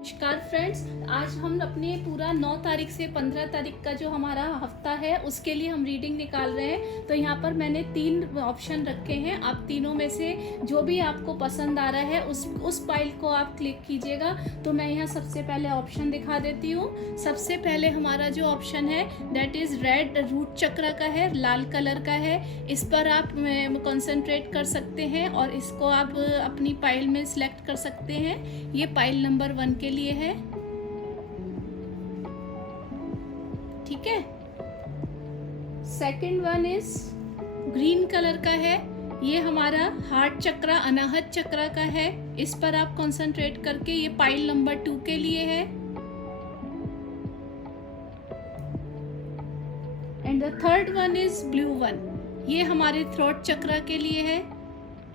नमस्कार फ्रेंड्स, आज हम अपने पूरा 9 तारीख से 15 तारीख का जो हमारा हफ्ता है उसके लिए हम रीडिंग निकाल रहे हैं। तो यहाँ पर मैंने 3 ऑप्शन रखे हैं। आप तीनों में से जो भी आपको पसंद आ रहा है उस फाइल को आप क्लिक कीजिएगा। तो मैं यहाँ सबसे पहले ऑप्शन दिखा देती हूँ। सबसे पहले हमारा जो ऑप्शन है दैट इज़ रेड रूट चक्र का है, लाल कलर का है। इस पर आप कंसंट्रेट कर सकते हैं और इसको आप अपनी फाइल में सिलेक्ट कर सकते हैं। ये फाइल नंबर 1 के लिए है, ठीक है। Second one is green colour का है, ये हमारा हार्ट चक्र, अनाहत चक्र का है। इस पर आप कंसंट्रेट करके, ये फाइल नंबर 2 के लिए है। And the third one is blue one, ये हमारे थ्रोट चक्र के लिए है।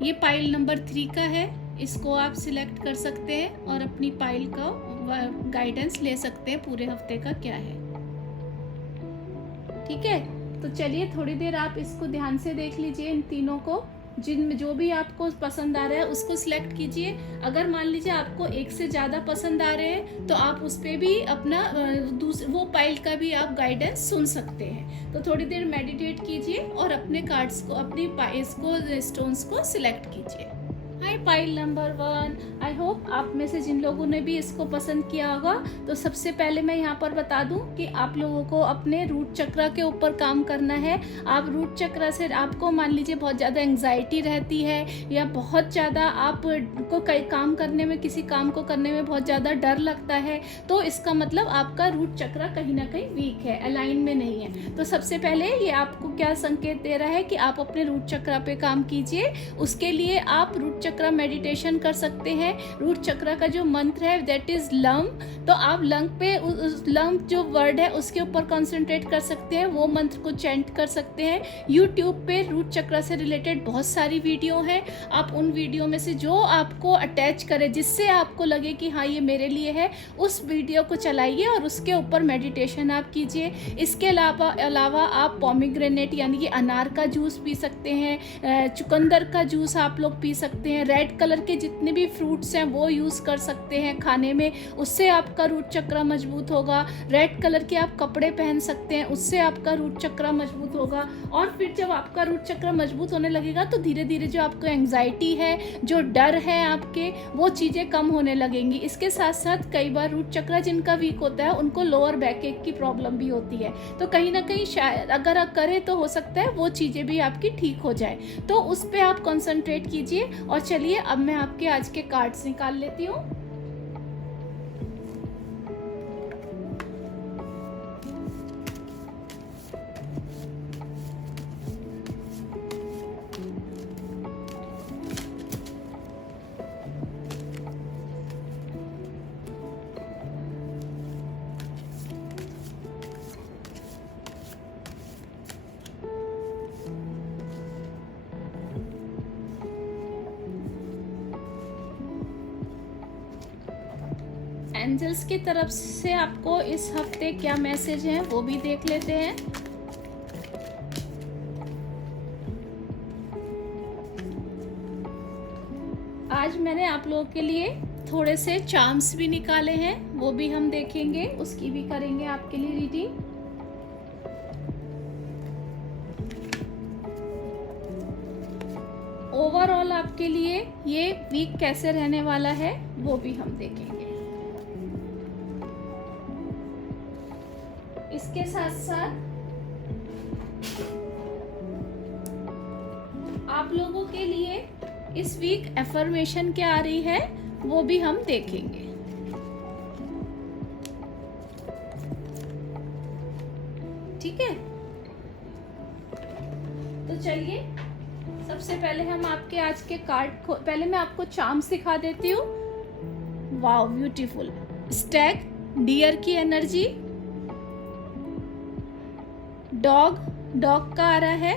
ये फाइल नंबर 3 का है। इसको आप सिलेक्ट कर सकते हैं और अपनी फाइल का गाइडेंस ले सकते हैं पूरे हफ्ते का क्या है, ठीक है। तो चलिए थोड़ी देर आप इसको ध्यान से देख लीजिए, इन तीनों को, जिनमें जो भी आपको पसंद आ रहा है उसको सिलेक्ट कीजिए। अगर मान लीजिए आपको एक से ज़्यादा पसंद आ रहे हैं तो आप उस पर भी अपना वो फाइल का भी आप गाइडेंस सुन सकते हैं। तो थोड़ी देर मेडिटेट कीजिए और अपने कार्ड्स को, अपनी स्टोन्स को सिलेक्ट कीजिए। हाय फाइल नंबर 1, आई होप आप में से जिन लोगों ने भी इसको पसंद किया होगा। तो सबसे पहले मैं यहाँ पर बता दूं कि आप लोगों को अपने रूट चक्र के ऊपर काम करना है। आप रूट चक्र से, आपको मान लीजिए बहुत ज़्यादा एंग्जाइटी रहती है या बहुत ज़्यादा आपको कई काम करने में, किसी काम को करने में बहुत ज़्यादा डर लगता है, तो इसका मतलब आपका रूट चक्र कहीं ना कहीं वीक है, अलाइन में नहीं है। तो सबसे पहले ये आपको क्या संकेत दे रहा है कि आप अपने रूट चक्र पे काम कीजिए। उसके लिए आप रूट चक्र मेडिटेशन कर सकते हैं। रूट चक्र का जो मंत्र है दैट इज लंग, तो आप लंग पे, उस लंग जो वर्ड है उसके ऊपर कंसंट्रेट कर सकते हैं, वो मंत्र को चैंट कर सकते हैं। यूट्यूब पे रूट चक्र से रिलेटेड बहुत सारी वीडियो हैं, आप उन वीडियो में से जो आपको अटैच करे, जिससे आपको लगे कि हाँ ये मेरे लिए है, उस वीडियो को चलाइए और उसके ऊपर मेडिटेशन आप कीजिए। इसके अलावा आप पोमीग्रेनेट यानी कि अनार का जूस पी सकते हैं, चुकंदर का जूस आप लोग पी सकते हैं। रेड कलर के जितने भी फ्रूट्स हैं वो यूज़ कर सकते हैं खाने में, उससे आपका रूट चक्र मजबूत होगा। रेड कलर के आप कपड़े पहन सकते हैं, उससे आपका रूट चक्र मजबूत होगा। और फिर जब आपका रूट चक्र मजबूत होने लगेगा तो धीरे धीरे जो आपको एंग्जाइटी है, जो डर है आपके, वो चीज़ें कम होने लगेंगी। इसके साथ साथ कई बार रूट चक्र जिनका वीक होता है उनको लोअर बैक एक की प्रॉब्लम भी होती है। तो कहीं ना कहीं शायद अगर आप करें तो हो सकता है वो चीज़ें भी आपकी ठीक हो जाए। तो उस पर आप कंसंट्रेट कीजिए। और चलिए अब मैं आपके आज के कार्ड्स निकाल लेती हूँ। एंजल्स की तरफ से आपको इस हफ्ते क्या मैसेज है वो भी देख लेते हैं। आज मैंने आप लोगों के लिए थोड़े से चार्म्स भी निकाले हैं, वो भी हम देखेंगे, उसकी भी करेंगे आपके लिए रीडिंग। ओवरऑल आपके लिए ये वीक कैसे रहने वाला है वो भी हम देखेंगे। इसके साथ साथ आप लोगों के लिए इस वीक एफर्मेशन क्या आ रही है वो भी हम देखेंगे। ठीक है, तो चलिए सबसे पहले हम आपके आज के कार्ड को, पहले मैं आपको चार्म्स दिखा देती हूँ। Wow beautiful. स्टैग, डियर की एनर्जी, डॉग का आ रहा है।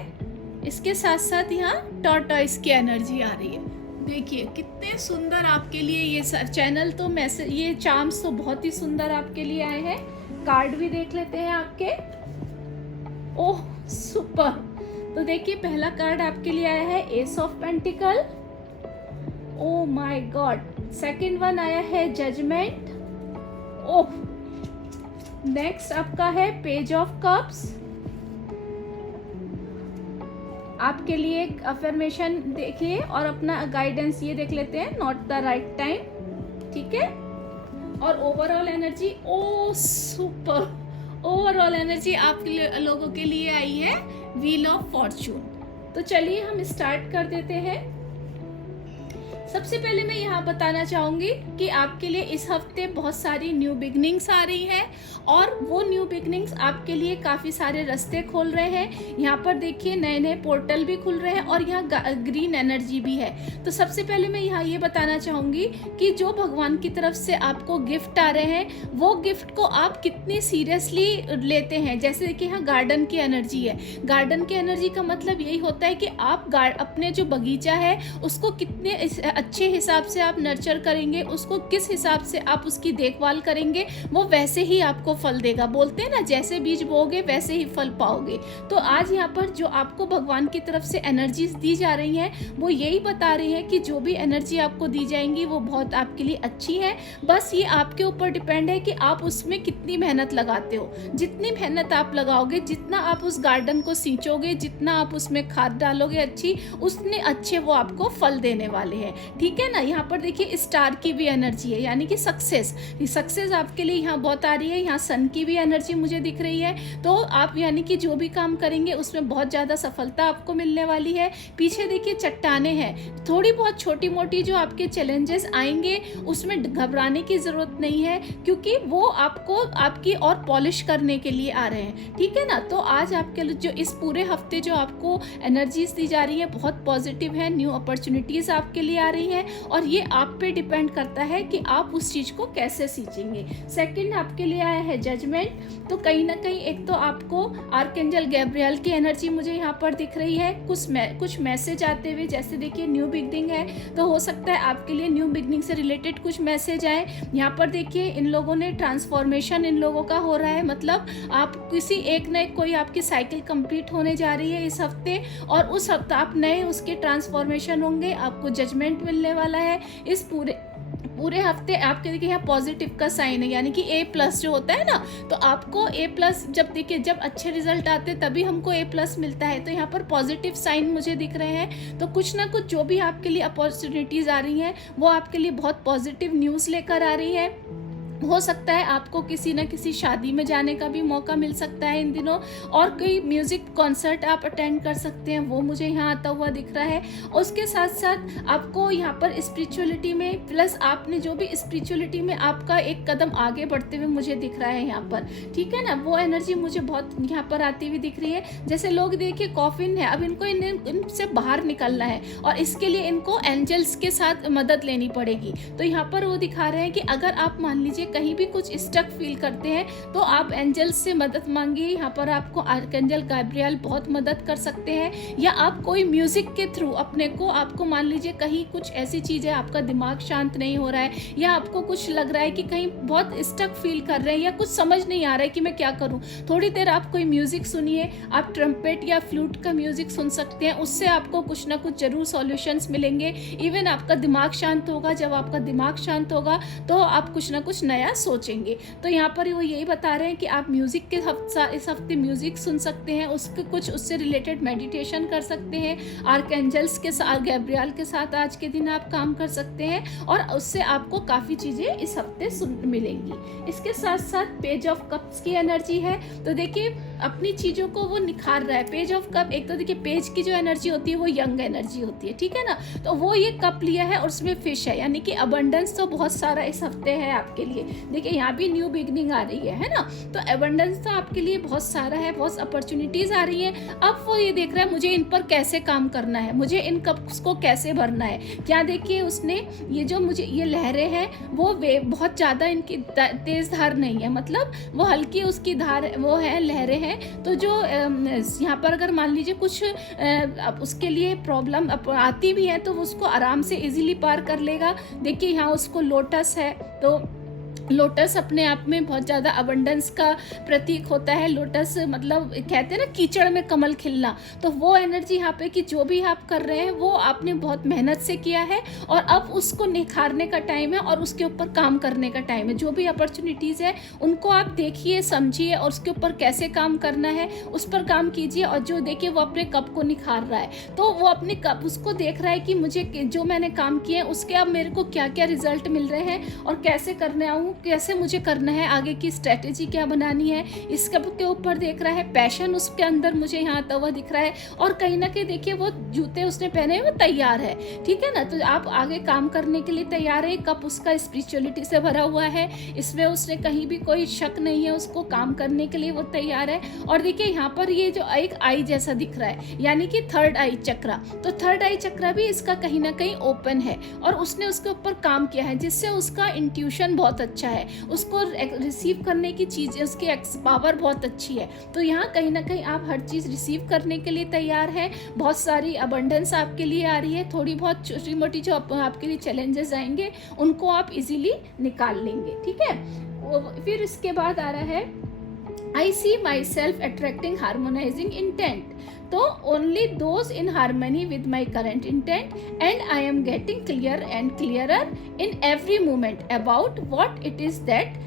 इसके साथ साथ यहाँ टॉर्टॉइस की एनर्जी आ रही है। देखिए कितने सुंदर आपके लिए ये चैनल, तो मैसेज, ये चार्म्स तो बहुत ही सुंदर आपके लिए आए हैं। कार्ड भी देख लेते हैं आपके। ओह सुपर। तो देखिए पहला कार्ड आपके लिए आया है S of pentacle, oh my God, second one आया है जजमेंट। ओह, नेक्स्ट आपका है पेज ऑफ कप्स। आपके लिए एक अफर्मेशन देखिए और अपना गाइडेंस ये देख लेते हैं, नॉट द राइट टाइम, ठीक है। और ओवरऑल एनर्जी, ओ सुपर, ओवरऑल एनर्जी आप लोगों के लिए आई है व्हील ऑफ फॉर्चून। तो चलिए हम स्टार्ट कर देते हैं। सबसे पहले मैं यहाँ बताना चाहूंगी कि आपके लिए इस हफ्ते बहुत सारी न्यू बिगनिंग्स आ रही हैं और वो न्यू बिगनिंग्स आपके लिए काफ़ी सारे रास्ते खोल रहे हैं। यहाँ पर देखिए नए नए पोर्टल भी खुल रहे हैं और यहाँ ग्रीन एनर्जी भी है। तो सबसे पहले मैं यहाँ ये बताना चाहूंगी कि जो भगवान की तरफ से आपको गिफ्ट आ रहे हैं वो गिफ्ट को आप कितनी सीरियसली लेते हैं। जैसे कि यहाँ गार्डन की एनर्जी है, गार्डन की एनर्जी का मतलब यही होता है कि आप अपने जो बगीचा है उसको कितने अच्छे हिसाब से आप नर्चर करेंगे, उसको किस हिसाब से आप उसकी देखभाल करेंगे, वो वैसे ही आपको फल देगा। बोलते हैं ना, जैसे बीज बोओगे वैसे ही फल पाओगे। तो आज यहाँ पर जो आपको भगवान की तरफ से एनर्जीज दी जा रही हैं वो यही बता रही है कि जो भी एनर्जी आपको दी जाएंगी वो बहुत आपके लिए अच्छी है। बस ये आपके ऊपर डिपेंड है कि आप उसमें कितनी मेहनत लगाते हो। जितनी मेहनत आप लगाओगे, जितना आप उस गार्डन को सींचोगे, जितना आप उसमें खाद डालोगे अच्छी, उतने अच्छे वो आपको फल देने वाले हैं, ठीक है ना। यहाँ पर देखिए स्टार की भी एनर्जी है, यानी कि सक्सेस आपके लिए यहाँ बहुत आ रही है। यहाँ सन की भी एनर्जी मुझे दिख रही है। तो आप यानी कि जो भी काम करेंगे उसमें बहुत ज़्यादा सफलता आपको मिलने वाली है। पीछे देखिए चट्टाने हैं, थोड़ी बहुत छोटी मोटी जो आपके चैलेंजेस आएंगे उसमें घबराने की ज़रूरत नहीं है, क्योंकि वो आपको आपकी और पॉलिश करने के लिए आ रहे हैं, ठीक है ना। तो आज आपके जो इस पूरे हफ्ते जो आपको एनर्जीज दी जा रही है बहुत पॉजिटिव है। न्यू अपॉर्चुनिटीज़ आपके लिए आ रही है और ये आप पे डिपेंड करता है कि आप उस चीज को कैसे सींचेंगे। सेकंड आपके लिए आया है जजमेंट। तो कहीं ना कहीं एक तो आपको आर्कएंजल गैब्रियल की एनर्जी मुझे यहाँ पर दिख रही है, कुछ मैसेज आते हुए। जैसे देखिए न्यू बिगनिंग है तो हो सकता है आपके लिए न्यू बिगनिंग से रिलेटेड कुछ मैसेज आए। यहाँ पर देखिए इन लोगों ने ट्रांसफॉर्मेशन इन लोगों का हो रहा है, मतलब आप किसी एक न एक कोई आपकी साइकिल कंप्लीट होने जा रही है इस हफ्ते और उस हफ्ते आप नए उसके ट्रांसफॉर्मेशन होंगे, आपको जजमेंट मिलने वाला है। इस पूरे हफ्ते आपके देखिए यहाँ पॉजिटिव का साइन है, यानी कि A+ जो होता है ना, तो आपको A+ जब देखिए जब अच्छे रिजल्ट आते तभी हमको A+ मिलता है। तो यहाँ पर पॉजिटिव साइन मुझे दिख रहे हैं। तो कुछ ना कुछ जो भी आपके लिए अपॉर्चुनिटीज़ आ रही हैं वो आपके लिए बहुत पॉजिटिव न्यूज़ लेकर आ रही है। हो सकता है आपको किसी न किसी शादी में जाने का भी मौका मिल सकता है इन दिनों, और कोई म्यूजिक कॉन्सर्ट आप अटेंड कर सकते हैं, वो मुझे यहाँ आता हुआ दिख रहा है। उसके साथ साथ आपको यहाँ पर स्पिरिचुअलिटी में प्लस आपने जो भी स्पिरिचुअलिटी में आपका एक कदम आगे बढ़ते हुए मुझे दिख रहा है यहाँ पर, ठीक है ना। वो एनर्जी मुझे बहुत यहाँ पर आती हुई दिख रही है। जैसे लोग देखिए कॉफिन है, अब इनको इनसे बाहर निकलना है और इसके लिए इनको एंजल्स के साथ मदद लेनी पड़ेगी। तो यहाँ पर वो दिखा रहे हैं कि अगर आप मान लीजिए कहीं भी कुछ स्टक फील करते हैं तो आप एंजल्स से मदद मांगिए। यहाँ पर आपको आर्कएंजल गैब्रियल बहुत मदद कर सकते हैं, या आप कोई म्यूजिक के थ्रू अपने को, आपको मान लीजिए कहीं कुछ ऐसी चीज़ है आपका दिमाग शांत नहीं हो रहा है, या आपको कुछ लग रहा है कि कहीं बहुत स्टक फील कर रहे हैं या कुछ समझ नहीं आ रहा है कि मैं क्या करूँ, थोड़ी देर आप कोई म्यूजिक सुनिए। आप ट्रम्पेट या फ्लूट का म्यूजिक सुन सकते हैं, उससे आपको कुछ ना कुछ जरूर सॉल्यूशंस मिलेंगे। इवन आपका दिमाग शांत होगा, जब आपका दिमाग शांत होगा तो आप कुछ ना कुछ नया सोचेंगे। तो यहाँ पर वो यही बता रहे हैं कि आप म्यूजिक के इस हफ्ते म्यूजिक सुन सकते हैं, उससे रिलेटेड मेडिटेशन कर सकते हैं। आर्कएंजल्स के साथ, गैब्रियल के साथ आज के दिन आप काम कर सकते हैं और उससे आपको काफ़ी चीज़ें इस हफ्ते मिलेंगी। इसके साथ साथ पेज ऑफ कप्स की एनर्जी है। तो देखिए अपनी चीज़ों को वो निखार रहा है। पेज ऑफ कप, एक तो देखिए पेज की जो एनर्जी होती है वो यंग एनर्जी होती है, ठीक है ना। तो वो ये कप लिया है और उसमें फिश है, यानी कि अबंडेंस तो बहुत सारा इस हफ्ते है आपके लिए। देखिए यहाँ भी न्यू बिगनिंग आ रही है ना, तो अबंडेंस तो आपके लिए बहुत सारा है, बहुत अपॉर्चुनिटीज आ रही है। अब वो ये देख रहा है मुझे इन पर कैसे काम करना है, मुझे इन कप्स को कैसे भरना है। क्या देखिए उसने ये जो मुझे ये लहरें हैं वो बहुत ज़्यादा इनकी तेज धार नहीं है, मतलब वो हल्की उसकी धार वो है, लहरें हैं। तो जो यहाँ पर अगर मान लीजिए कुछ उसके लिए प्रॉब्लम आती भी है तो वो उसको आराम से इजीली पार कर लेगा। देखिए यहाँ उसको लोटस है, तो लोटस अपने आप में बहुत ज़्यादा अबंडेंस का प्रतीक होता है। लोटस मतलब कहते हैं ना कीचड़ में कमल खिलना, तो वो एनर्जी यहाँ पे कि जो भी आप कर रहे हैं वो आपने बहुत मेहनत से किया है और अब उसको निखारने का टाइम है और उसके ऊपर काम करने का टाइम है। जो भी अपॉर्चुनिटीज़ है उनको आप देखिए, समझिए और उसके ऊपर कैसे काम करना है उस पर काम कीजिए। और जो देखिए वो अपने कप को निखार रहा है, तो वो अपने कप उसको देख रहा है कि मुझे जो मैंने काम किए उसके अब मेरे को क्या क्या रिजल्ट मिल रहे हैं और कैसे करने आऊँ, कैसे मुझे करना है, आगे की स्ट्रेटेजी क्या बनानी है, इस कप के ऊपर देख रहा है। पैशन उसके अंदर मुझे यहाँ आता हुआ दिख रहा है और कहीं ना कहीं देखिए वो जूते उसने पहने वो तैयार है, ठीक है ना। तो आप आगे काम करने के लिए तैयार है। कप उसका स्पिरिचुअलिटी से भरा हुआ है, इसमें उसने कहीं भी कोई शक नहीं है, उसको काम करने के लिए वो तैयार है। और देखिए यहाँ पर ये जो एक आई जैसा दिख रहा है यानी कि थर्ड आई चक्रा, तो थर्ड आई चक्रा भी इसका कहीं ना कहीं ओपन है और उसने उसके ऊपर काम किया है जिससे उसका इंट्यूशन बहुत अच्छा है, उसको रिसीव करने की चीज़, उसकी पावर बहुत अच्छी है। तो यहाँ कहीं ना कहीं आप हर चीज़ रिसीव करने के लिए तैयार है। बहुत सारी अबंडेंस आपके लिए आ रही है, थोड़ी बहुत छोटी मोटी जो आपके लिए चैलेंजेस आएंगे उनको आप इजीली निकाल लेंगे, ठीक है। फिर इसके बाद आ रहा है I see myself attracting harmonizing intent. So only those in harmony with my current intent, and I am getting clearer and clearer in every moment about what it is that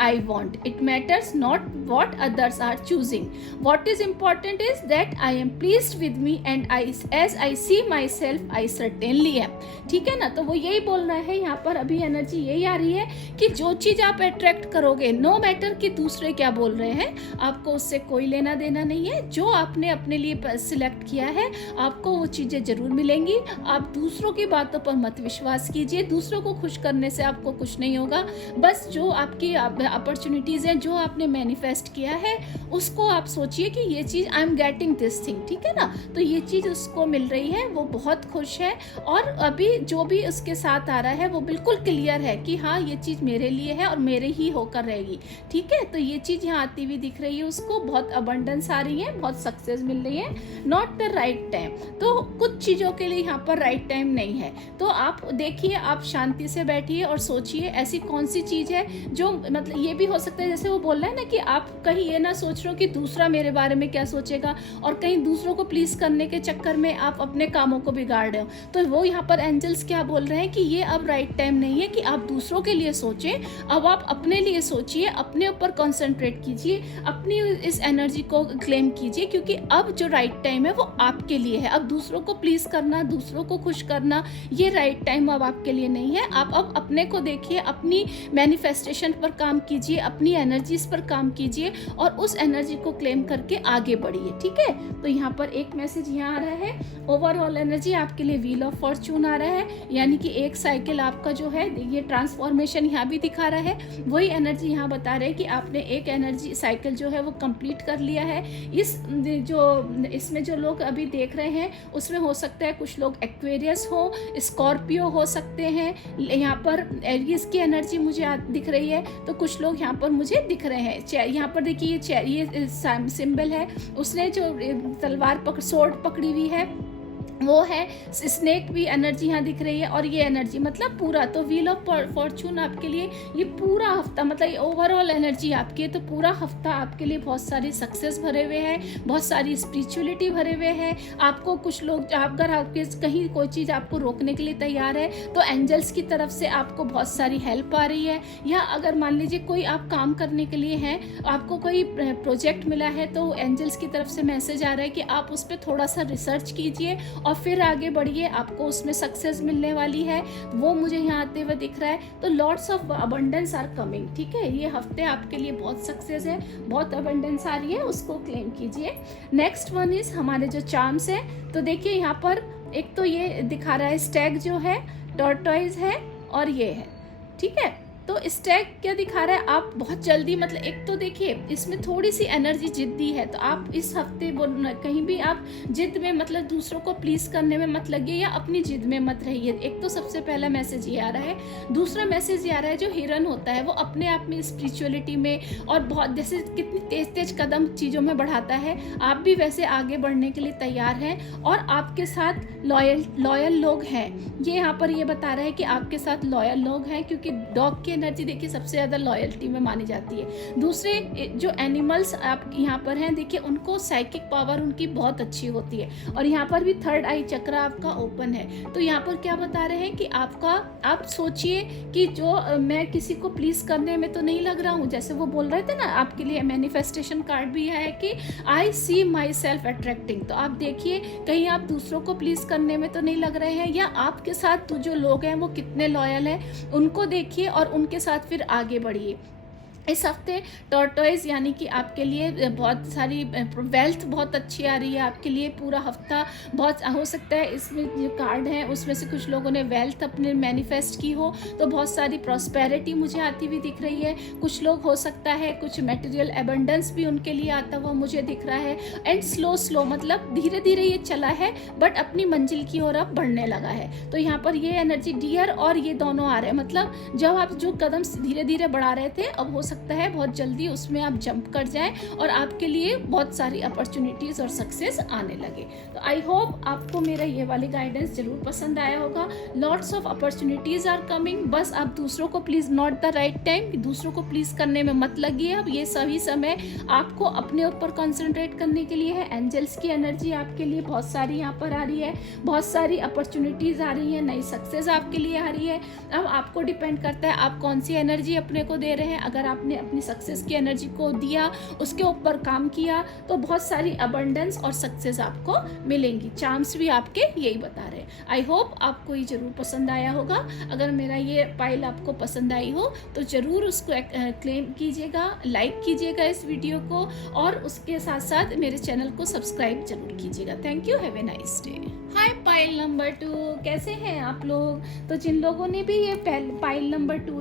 I want. It matters not what others are choosing. What is important is that I am pleased with me and as I see myself, I certainly am. ठीक है ना। तो वो यही बोल रहा है यहाँ पर, अभी एनर्जी यही आ रही है कि जो चीज़ आप अट्रैक्ट करोगे, नो मैटर कि दूसरे क्या बोल रहे हैं, आपको उससे कोई लेना देना नहीं है। जो आपने अपने लिए सिलेक्ट किया है आपको वो चीज़ें ज़रूर मिलेंगी। आप दूसरों की बातों पर मत विश्वास कीजिए, दूसरों को खुश करने से आपको कुछ नहीं होगा। बस जो आपकी अपॉर्चुनिटीज़ हैं, जो आपने मैनिफेस्ट किया है, उसको आप सोचिए कि ये चीज़ I am getting this thing, ठीक है ना। तो ये चीज़ उसको मिल रही है, वो बहुत खुश है और अभी जो भी उसके साथ आ रहा है वो बिल्कुल क्लियर है कि हाँ ये चीज़ मेरे लिए है और मेरे ही होकर रहेगी, ठीक है। तो ये चीज़ यहाँ आती हुई दिख रही है उसको, बहुत अबंडेंस आ रही है, बहुत सक्सेस मिल रही है। नॉट द राइट टाइम, तो कुछ चीज़ों के लिए यहाँ पर राइट टाइम नहीं है। तो आप देखिए, आप शांति से बैठिए और सोचिए ऐसी कौन सी चीज़ है जो, मतलब ये भी हो सकता है जैसे वो बोल रहा है ना कि आप कहीं ये ना सोच रहे हो कि दूसरा मेरे बारे में क्या सोचेगा और कहीं दूसरों को प्लीज़ करने के चक्कर में आप अपने कामों को बिगाड़ रहे हो। तो वो यहाँ पर एंजल्स क्या बोल रहे हैं कि ये अब राइट टाइम नहीं है कि आप दूसरों के लिए सोचें, अब आप अपने लिए सोचिए, अपने ऊपर कॉन्सेंट्रेट कीजिए, अपनी इस एनर्जी को क्लेम कीजिए, क्योंकि अब जो राइट टाइम है वो आपके लिए है। अब दूसरों को प्लीज़ करना, दूसरों को खुश करना, ये राइट टाइम अब आपके लिए नहीं है। आप अब अपने को देखिए, अपनी मैनिफेस्टेशन पर काम कीजिए, अपनी एनर्जीज पर काम कीजिए और उस एनर्जी को क्लेम करके आगे बढ़िए, ठीक है। तो यहाँ पर एक मैसेज यहाँ आ रहा है, ओवरऑल एनर्जी आपके लिए व्हील ऑफ फॉर्चून आ रहा है, यानी कि एक साइकिल आपका जो है ये ट्रांसफॉर्मेशन यहाँ भी दिखा रहा है। वही एनर्जी यहाँ बता रहे हैं कि आपने एक एनर्जी साइकिल जो है वो कंप्लीट कर लिया है। इसमें जो लोग अभी देख रहे हैं उसमें हो सकता है कुछ लोग एक्वेरियस हो, स्कॉर्पियो हो सकते हैं। यहाँ पर इसकी एनर्जी मुझे दिख रही है, तो कुछ लोग यहाँ पर मुझे दिख रहे हैं। यहाँ पर देखिए ये सिंबल है, उसने जो तलवार सोर्ड पकड़ी हुई है वो है। स्नेक भी एनर्जी यहाँ दिख रही है और ये एनर्जी मतलब पूरा, तो व्हील ऑफ फॉर्चून आपके लिए ये पूरा हफ्ता, मतलब ये ओवरऑल एनर्जी आपकी है। तो पूरा हफ्ता आपके लिए बहुत सारी सक्सेस भरे हुए हैं, बहुत सारी स्पिरिचुअलिटी भरे हुए हैं। आपको कुछ लोग, अगर आपके कहीं कोई चीज़ आपको रोकने के लिए तैयार है तो एंजल्स की तरफ से आपको बहुत सारी हेल्प आ रही है। या अगर मान लीजिए कोई आप काम करने के लिए हैं, आपको कोई प्रोजेक्ट मिला है, तो एंजल्स की तरफ से मैसेज आ रहा है कि आप उस पर थोड़ा सा रिसर्च कीजिए और फिर आगे बढ़िए, आपको उसमें सक्सेस मिलने वाली है। वो मुझे यहाँ आते हुए दिख रहा है। तो lots of abundance are coming, ठीक है। ये हफ्ते आपके लिए बहुत सक्सेस है, बहुत अबंडेंस आ रही है, उसको क्लेम कीजिए। नेक्स्ट वन इज हमारे जो चार्म्स है, तो देखिए यहाँ पर एक तो ये दिखा रहा है स्टैग जो है, टॉर्टॉइज है और ये है, ठीक है। तो स्टैग क्या दिखा रहा है, आप बहुत जल्दी, मतलब एक तो देखिए इसमें थोड़ी सी एनर्जी जिद्दी है, तो आप इस हफ्ते कहीं भी आप जिद में, मतलब दूसरों को प्लीज करने में मत लगिए या अपनी जिद में मत रहिए। एक तो सबसे पहला मैसेज ये आ रहा है। दूसरा मैसेज ये आ रहा है, जो हिरन होता है वो अपने आप में स्पिरिचुअलिटी में और बहुत जैसे कितनी तेज तेज कदम चीज़ों में बढ़ाता है, आप भी वैसे आगे बढ़ने के लिए तैयार हैं और आपके साथ लॉयल लोग हैं। ये यहाँ पर ये बता रहा है कि आपके साथ लॉयल लोग हैं, क्योंकि डॉग के एनर्जी देखिए सबसे ज़्यादा लॉयल्टी में मानी जाती है। दूसरे जो एनिमल्स आप यहाँ पर हैं देखिए, उनको साइकिक पावर उनकी बहुत अच्छी होती है। और यहाँ पर भी थर्ड आई चक्र आपका ओपन है। तो यहाँ पर क्या बता रहे हैं कि आप सोचिए कि जो मैं किसी को प्लीज़ करने में तो नहीं लग रहा हूँ, जैसे वो बोल रहे थे ना, आपके लिए मैनिफेस्टेशन कार्ड भी है कि आई सी माई सेल्फ अट्रैक्टिंग। तो आप देखिए कहीं आप दूसरों को प्लीज़ करने में तो नहीं लग रहे हैं, या आपके साथ जो लोग हैं वो कितने लॉयल हैं उनको देखिए और उनके साथ फिर आगे बढ़िए। इस हफ्ते टॉर्टोइज यानी कि आपके लिए बहुत सारी वेल्थ बहुत अच्छी आ रही है आपके लिए। पूरा हफ्ता बहुत हो सकता है, इसमें जो कार्ड है उसमें से कुछ लोगों ने वेल्थ अपने मैनिफेस्ट की हो, तो बहुत सारी प्रॉस्पेरिटी मुझे आती हुई दिख रही है। कुछ लोग हो सकता है कुछ मटेरियल एबंडेंस भी उनके लिए आता हुआ मुझे दिख रहा है। एंड स्लो मतलब धीरे धीरे ये चला है बट अपनी मंजिल की ओर अब बढ़ने लगा है। तो यहाँ पर ये एनर्जी डियर और ये दोनों आ रहे हैं, मतलब जब आप जो कदम धीरे धीरे बढ़ा रहे थे अब हो सकता है बहुत जल्दी उसमें आप जंप कर जाएं और आपके लिए बहुत सारी अपॉर्चुनिटीज और सक्सेस आने लगे। तो आई होप आपको मेरा ये वाली गाइडेंस जरूर पसंद आया होगा। Lots of opportunities are coming, बस आप दूसरों को please not the right time, दूसरों को प्लीज करने में मत लगिए। अब ये सभी समय आपको अपने ऊपर कंसंट्रेट करने के लिए है। एंजल्स की एनर्जी आपके लिए बहुत सारी यहाँ पर आ रही है, बहुत सारी अपॉर्चुनिटीज आ रही है, नई सक्सेस आपके लिए आ रही है। अब आपको डिपेंड करता है आप कौन सी एनर्जी अपने को दे रहे हैं। अगर आपने अपनी सक्सेस की एनर्जी को दिया, उसके ऊपर काम किया, तो बहुत सारी अबंडेंस और सक्सेस आपको मिलेंगी। चार्म्स भी आपके यही बता रहे हैं। आई होप आपको ये जरूर पसंद आया होगा। अगर मेरा ये पाइल आपको पसंद आई हो तो जरूर उसको क्लेम कीजिएगा, लाइक कीजिएगा इस वीडियो को, और उसके साथ साथ मेरे चैनल को सब्सक्राइब जरूर कीजिएगा। Thank you, have a nice day. Hi pile number 2, कैसे हैं आप लोग? तो जिन लोगों ने भी ये पाइल नंबर 2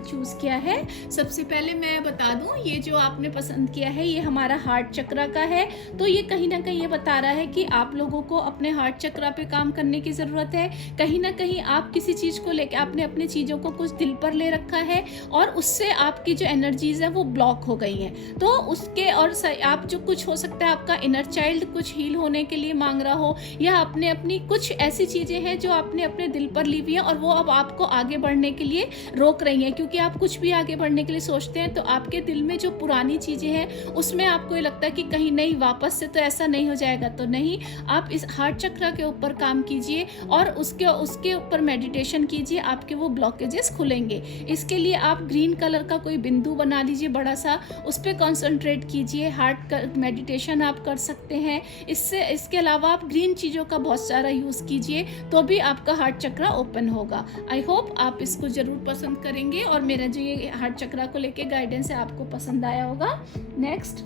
चूज किया है, सबसे पहले मैं बता दूं, ये जो आपने पसंद किया है ये हमारा हार्ट चक्रा का है। तो ये कहीं ना कहीं ये बता रहा है कि आप लोगों को अपने हार्ट चक्रा पे काम करने की ज़रूरत है। कहीं ना कहीं आप किसी चीज़ को लेकर आपने अपनी चीज़ों को कुछ दिल पर ले रखा है और उससे आपकी जो एनर्जीज है वो ब्लॉक हो गई हैं। तो उसके और आप जो कुछ हो सकता है आपका इनर चाइल्ड कुछ हील होने के लिए मांग रहा हो, या अपनी कुछ ऐसी चीज़ें हैं जो आपने अपने दिल पर ली हुई हैं और वो अब आपको आगे बढ़ने के लिए रोक रही हैं। क्योंकि आप कुछ भी आगे बढ़ने के लिए सोचते हैं तो आपके दिल में जो पुरानी चीज़ें हैं उसमें आपको ये लगता है कि कहीं नहीं वापस से तो ऐसा नहीं हो जाएगा। तो नहीं, आप इस हार्ट चक्र के ऊपर काम कीजिए और उसके ऊपर मेडिटेशन कीजिए, आपके वो ब्लॉकेजेस खुलेंगे। इसके लिए आप ग्रीन कलर का कोई बिंदु बना लीजिए बड़ा सा, उस पर कॉन्सेंट्रेट कीजिए। हार्ट मेडिटेशन आप कर सकते हैं। इसके अलावा आप ग्रीन चीज़ों का बहुत सारा यूज़ कीजिए तो भी आपका हार्ट चक्र ओपन होगा। आई होप आप इसको ज़रूर पसंद करेंगे और मेरा जो ये हार्ट चक्र को लेके गाइडेंस है आपको पसंद आया होगा। नेक्स्ट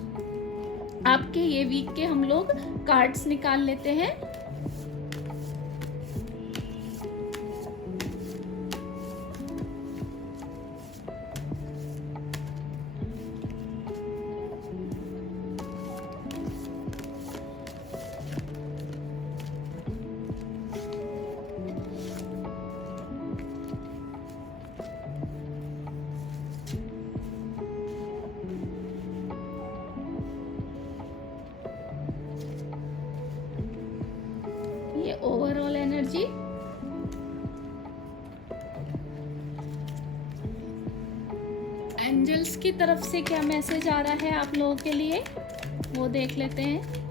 आपके ये वीक के हम लोग कार्ड्स निकाल लेते हैं। ओवरऑल एनर्जी, एंजल्स की तरफ से क्या मैसेज आ रहा है आप लोगों के लिए वो देख लेते हैं।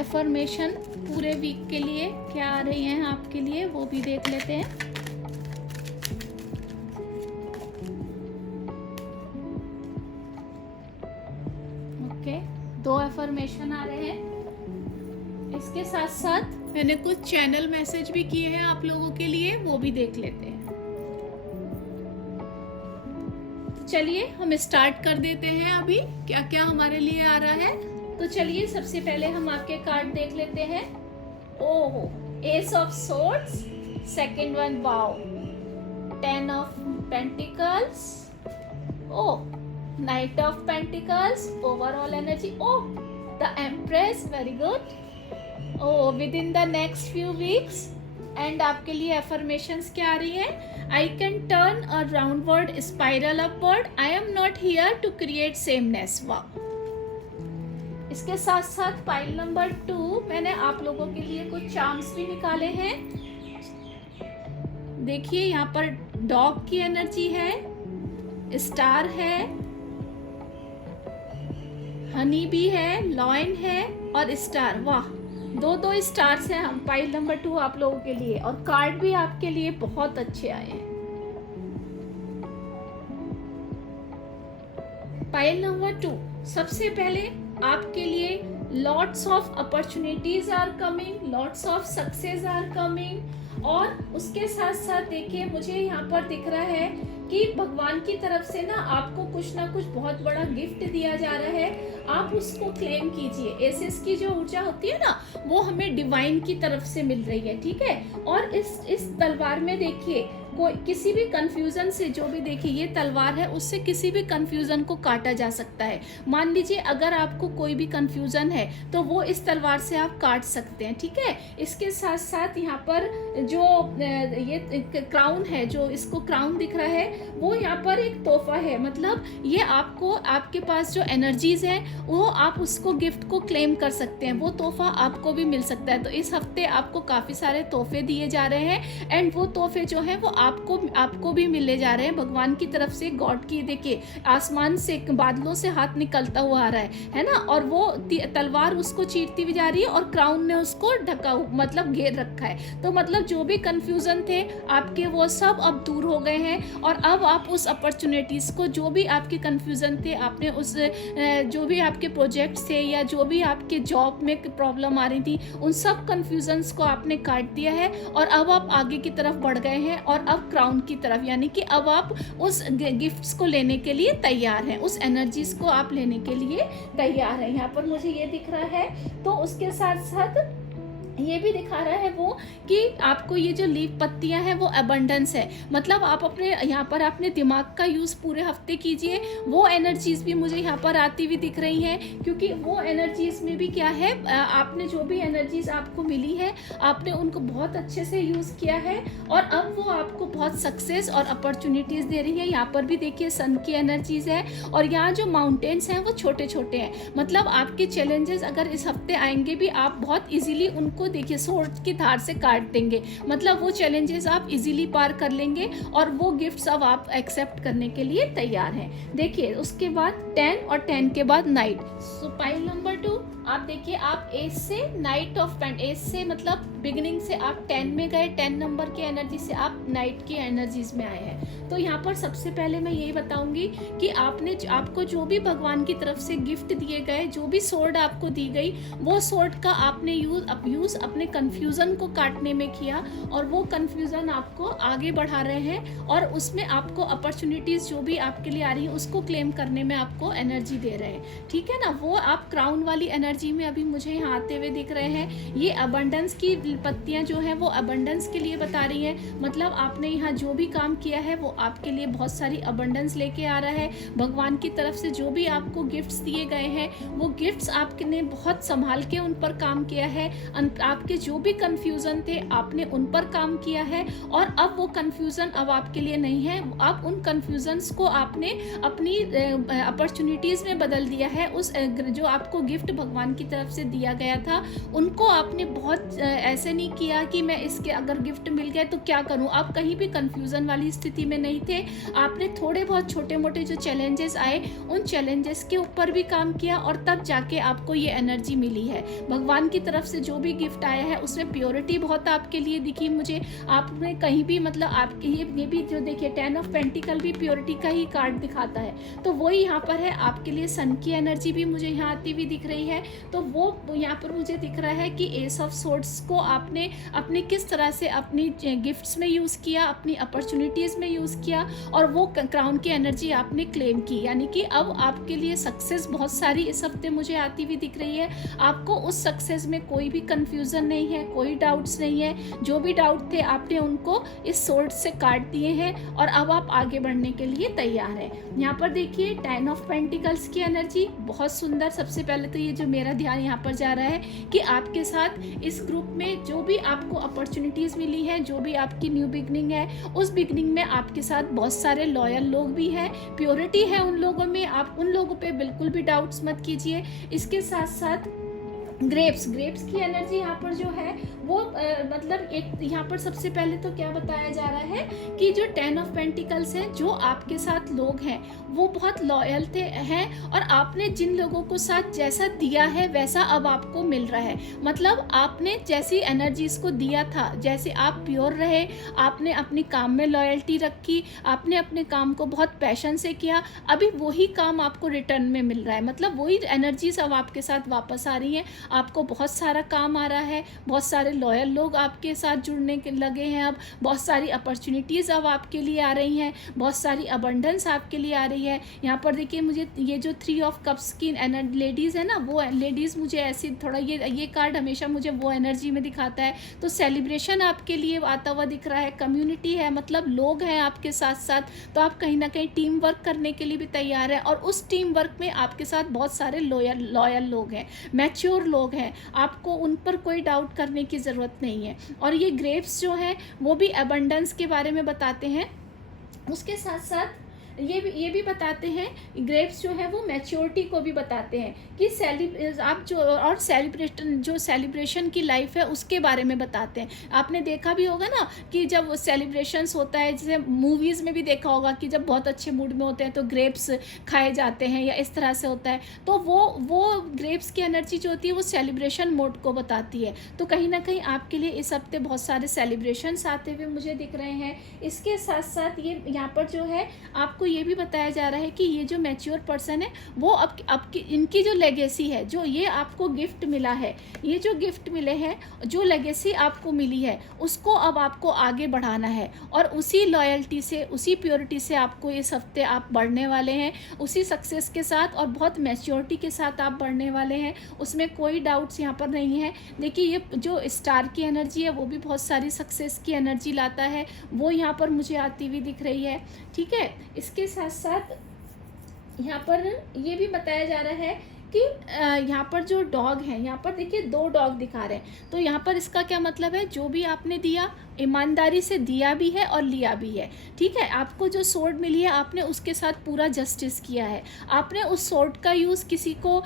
एफर्मेशन पूरे वीक के लिए क्या आ रही हैं आपके लिए वो भी देख लेते हैं। ओके, 2 एफर्मेशन आ रहे हैं। इसके साथ साथ मैंने कुछ चैनल मैसेज भी किए हैं आप लोगों के लिए, वो भी देख लेते हैं। तो चलिए हम स्टार्ट कर देते हैं अभी क्या क्या हमारे लिए आ रहा है। तो चलिए सबसे पहले हम आपके कार्ड देख लेते हैं। ओहो, ace of swords, second one wow, 10 of pentacles, oh knight of pentacles, overall energy, oh the empress, very good. Oh within the next few weeks and आपके लिए एफर्मेशंस क्या आ रही है? I can turn a downward spiral upward, I am not here to create sameness. वाह। इसके साथ साथ पाइल नंबर 2 मैंने आप लोगों के लिए कुछ चार्म्स भी निकाले हैं। देखिए यहाँ पर डॉग की एनर्जी है, स्टार है, हनी बी है, लॉयन है और स्टार। वाह, दो स्टार्स हैं हम पाइल नंबर 2 आप लोगों के लिए। और कार्ड भी आपके लिए बहुत अच्छे आए हैं। पाइल नंबर 2, सबसे पहले आपके लिए lots of opportunities are coming, lots of success are coming. और उसके साथ साथ देखिए मुझे यहाँ पर दिख रहा है कि भगवान की तरफ से आपको कुछ ना कुछ बहुत बड़ा गिफ्ट दिया जा रहा है, आप उसको क्लेम कीजिए। एसेस की जो ऊर्जा होती है ना, वो हमें डिवाइन की तरफ से मिल रही है, ठीक है। और इस तलवार में देखिए कोई किसी भी कंफ्यूजन से, जो भी देखिए ये तलवार है, उससे किसी भी कंफ्यूजन को काटा जा सकता है। मान लीजिए अगर आपको कोई भी कंफ्यूजन है तो वो इस तलवार से आप काट सकते हैं, ठीक है। इसके साथ साथ यहाँ पर जो ये क्राउन है, जो इसको क्राउन दिख रहा है, वो यहाँ पर एक तोहफा है। मतलब ये आपको, आपके पास जो एनर्जीज हैं वो आप उसको गिफ्ट को क्लेम कर सकते हैं, वो तोहफा आपको भी मिल सकता है। तो इस हफ्ते आपको काफ़ी सारे तोहफे दिए जा रहे हैं एंड वो तोहफे जो हैं वो आपको भी मिलने जा रहे हैं भगवान की तरफ से। गॉड की देखिए आसमान से, बादलों से हाथ निकलता हुआ आ रहा है ना, और वो तलवार उसको चीरती हुई जा रही है और क्राउन ने उसको ढका, मतलब घेर रखा है। तो मतलब जो भी कंफ्यूजन थे आपके, वो सब अब दूर हो गए हैं। और अब आप उस अपॉर्चुनिटीज़ को, जो भी आपके कंफ्यूजन थे, आपने उस जो भी आपके प्रोजेक्ट्स थे या जो भी आपके जॉब में प्रॉब्लम आ रही थी, उन सब कंफ्यूजन्स को आपने काट दिया है और अब आप आगे की तरफ बढ़ गए हैं और अब क्राउन की तरफ, यानी कि अब आप उस गिफ्ट्स को लेने के लिए तैयार हैं, उस एनर्जीज को आप लेने के लिए तैयार हैं। यहाँ पर मुझे ये दिख रहा है। तो उसके साथ साथ ये भी दिखा रहा है वो कि आपको ये जो लीफ पत्तियां हैं वो अबंडेंस है। मतलब आप अपने यहाँ पर अपने दिमाग का यूज़ पूरे हफ्ते कीजिए। वो एनर्जीज भी मुझे यहाँ पर आती हुई दिख रही हैं, क्योंकि वो एनर्जीज में भी क्या है, आपने जो भी एनर्जीज आपको मिली है, आपने उनको बहुत अच्छे से यूज़ किया है और अब वो आपको बहुत सक्सेस और अपॉर्चुनिटीज़ दे रही है। यहाँ पर भी देखिए सन की एनर्जीज है और यहाँ जो माउंटेन्स हैं वो छोटे छोटे हैं। मतलब आपके चैलेंजेस अगर इस हफ्ते आएंगे भी, आप बहुत ईजिली उनको देखिए सोर्ड की धार से काट देंगे। मतलब वो चैलेंजेस आप इजीली पार कर लेंगे और वो गिफ्ट्स अब आप एक्सेप्ट करने के लिए तैयार हैं। देखिए उसके बाद 10 और 10 के बाद नाइट। सो पाइल नंबर 2 आप देखिए, आप एज से नाइट ऑफ पेंट, एज से मतलब बिगिनिंग से आप 10 में गए, 10 नंबर की एनर्जी से आप नाइट की एनर्जीज में आए हैं। तो यहाँ पर सबसे पहले मैं यही बताऊंगी कि आपको जो भी भगवान की तरफ से गिफ्ट दिए गए, जो भी सोर्ड आपको दी गई, वो सोर्ड का आपने यूज अपने कंफ्यूजन को काटने में किया और वो कंफ्यूजन आपको आगे बढ़ा रहे हैं और उसमें आपको अपॉर्चुनिटीज जो भी आपके लिए आ रही है उसको क्लेम करने में आपको एनर्जी दे रहे हैं, ठीक है ना। वो आप क्राउन वाली एनर्जी में अभी मुझे यहाँ आते हुए दिख रहे हैं। ये अबंडेंस की पत्तियां जो हैं वो अबंडेंस के लिए बता रही हैं। मतलब आपने यहाँ जो भी काम किया है वो आपके लिए बहुत सारी अबंडेंस लेके आ रहा है। भगवान की तरफ से जो भी आपको गिफ्ट्स दिए गए हैं, वो गिफ्ट्स आपने बहुत संभाल के उन पर काम किया है। आपके जो भी कंफ्यूजन थे आपने उन पर काम किया है और अब वो कंफ्यूजन अब आपके लिए नहीं है। अब उन कंफ्यूजन्स को आपने अपनी अपॉर्चुनिटीज में बदल दिया है। उस जो आपको गिफ्ट भगवान की तरफ से दिया गया था, उनको आपने बहुत ऐसे नहीं किया कि मैं इसके अगर गिफ्ट मिल गया तो क्या करूं। आप कहीं भी कंफ्यूजन वाली स्थिति में नहीं थे। आपने थोड़े बहुत छोटे मोटे जो चैलेंजेस आए, उन चैलेंजेस के ऊपर भी काम किया और तब जाके आपको ये एनर्जी मिली है। भगवान की तरफ से जो भी गिफ्ट आया है उसमें प्योरिटी बहुत आपके लिए दिखी मुझे। आपने कहीं भी मतलब आपके ये भी जो देखिए 10 ऑफ पेंटिकल भी प्योरिटी का ही कार्ड दिखाता है। तो वही यहाँ पर है आपके लिए। सन की एनर्जी भी मुझे यहाँ आती हुई दिख रही है। तो वो यहाँ पर मुझे दिख रहा है कि एस ऑफ सोर्ड्स को आपने अपने किस तरह से अपनी गिफ्ट्स में यूज़ किया, अपनी अपॉर्चुनिटीज़ में यूज़ किया और वो क्राउन की एनर्जी आपने क्लेम की। यानी कि अब आपके लिए सक्सेस बहुत सारी इस हफ्ते मुझे आती हुई दिख रही है। आपको उस सक्सेस में कोई भी कंफ्यूजन कन्फ्यूज़न नहीं है, कोई डाउट्स नहीं है। जो भी डाउट थे आपने उनको इस सोर्ड से काट दिए हैं और अब आप आगे बढ़ने के लिए तैयार हैं। यहाँ पर देखिए 10 ऑफ पेंटिकल्स की एनर्जी बहुत सुंदर। सबसे पहले तो ये जो मेरा ध्यान यहाँ पर जा रहा है कि आपके साथ इस ग्रुप में जो भी आपको अपॉर्चुनिटीज़ मिली है, जो भी आपकी न्यू बिगनिंग है, उस बिगनिंग में आपके साथ बहुत सारे लॉयल लोग भी हैं, प्योरिटी है उन लोगों में। आप उन लोगों पे बिल्कुल भी डाउट्स मत कीजिए। इसके साथ साथ ग्रेप्स की एनर्जी यहाँ पर जो है वो मतलब एक यहाँ पर सबसे पहले तो क्या बताया जा रहा है कि जो 10 ऑफ पेंटिकल्स हैं, जो आपके साथ लोग हैं वो बहुत लॉयल हैं और आपने जिन लोगों को साथ जैसा दिया है वैसा अब आपको मिल रहा है। मतलब आपने जैसी एनर्जीज को दिया था, जैसे आप प्योर रहे, आपने अपनी काम में लॉयल्टी रखी, आपने अपने काम को बहुत पैशन से किया, अभी वही काम आपको रिटर्न में मिल रहा है। मतलब वही एनर्जीज अब आपके साथ वापस आ रही हैं। आपको बहुत सारा काम आ रहा है, बहुत सारे लॉयल लोग आपके साथ जुड़ने के लगे हैं, अब बहुत सारी अपॉर्चुनिटीज़ अब आपके लिए आ रही हैं, बहुत सारी अबंडेंस आपके लिए आ रही है। यहाँ पर देखिए मुझे ये जो 3 ऑफ कप्स की लेडीज़ है ना, वो लेडीज़ मुझे ऐसी थोड़ा ये कार्ड हमेशा मुझे वो एनर्जी में दिखाता है। तो सेलिब्रेशन आपके लिए आता हुआ दिख रहा है, कम्युनिटी है, मतलब लोग हैं आपके साथ साथ, तो आप कहीं ना कहीं टीम वर्क करने के लिए भी तैयार है। और उस टीम वर्क में आपके साथ बहुत सारे लॉयल लोग हैं, मैच्योर लोग हैं, आपको उन पर कोई डाउट करने की ज़रूरत नहीं है। और ये ग्रेप्स जो हैं वो भी अबंडेंस के बारे में बताते हैं। उसके साथ साथ ये भी बताते हैं, ग्रेप्स जो है वो मैच्योरिटी को भी बताते हैं कि आप जो सेलिब्रेशन की लाइफ है उसके बारे में बताते हैं। आपने देखा भी होगा ना कि जब सेलिब्रेशंस होता है, जैसे मूवीज़ में भी देखा होगा कि जब बहुत अच्छे मूड में होते हैं तो ग्रेप्स खाए जाते हैं या इस तरह से होता है। तो वो ग्रेप्स की एनर्जी जो होती है वो सेलिब्रेशन मोड को बताती है। तो कहीं ना कहीं आपके लिए इस हफ्ते बहुत सारे सेलिब्रेशंस आते हुए मुझे दिख रहे हैं। इसके साथ साथ ये यहाँ पर जो है आपको ये भी बताया जा रहा है कि ये जो मैच्योर पर्सन है वो अब इनकी जो लेगेसी है, जो ये आपको गिफ्ट मिला है, ये जो गिफ्ट मिले हैं, जो लेगेसी आपको मिली है, उसको अब आपको आगे बढ़ाना है। और उसी लॉयल्टी से, उसी प्योरिटी से आपको इस हफ्ते आप बढ़ने वाले हैं, उसी सक्सेस के साथ और बहुत मैच्योरिटी के साथ आप बढ़ने वाले हैं। उसमें कोई डाउट्स यहाँ पर नहीं है। देखिए ये जो स्टार की एनर्जी है वो भी बहुत सारी सक्सेस की एनर्जी लाता है, वो यहाँ पर मुझे आती हुई दिख रही है। ठीक है, इसके साथ साथ यहाँ पर ये भी बताया जा रहा है कि यहाँ पर जो डॉग हैं, यहाँ पर देखिए 2 डॉग दिखा रहे हैं। तो यहाँ पर इसका क्या मतलब है, जो भी आपने दिया ईमानदारी से दिया भी है और लिया भी है। ठीक है, आपको जो सोर्ड मिली है आपने उसके साथ पूरा जस्टिस किया है। आपने उस सोर्ड का यूज़ किसी को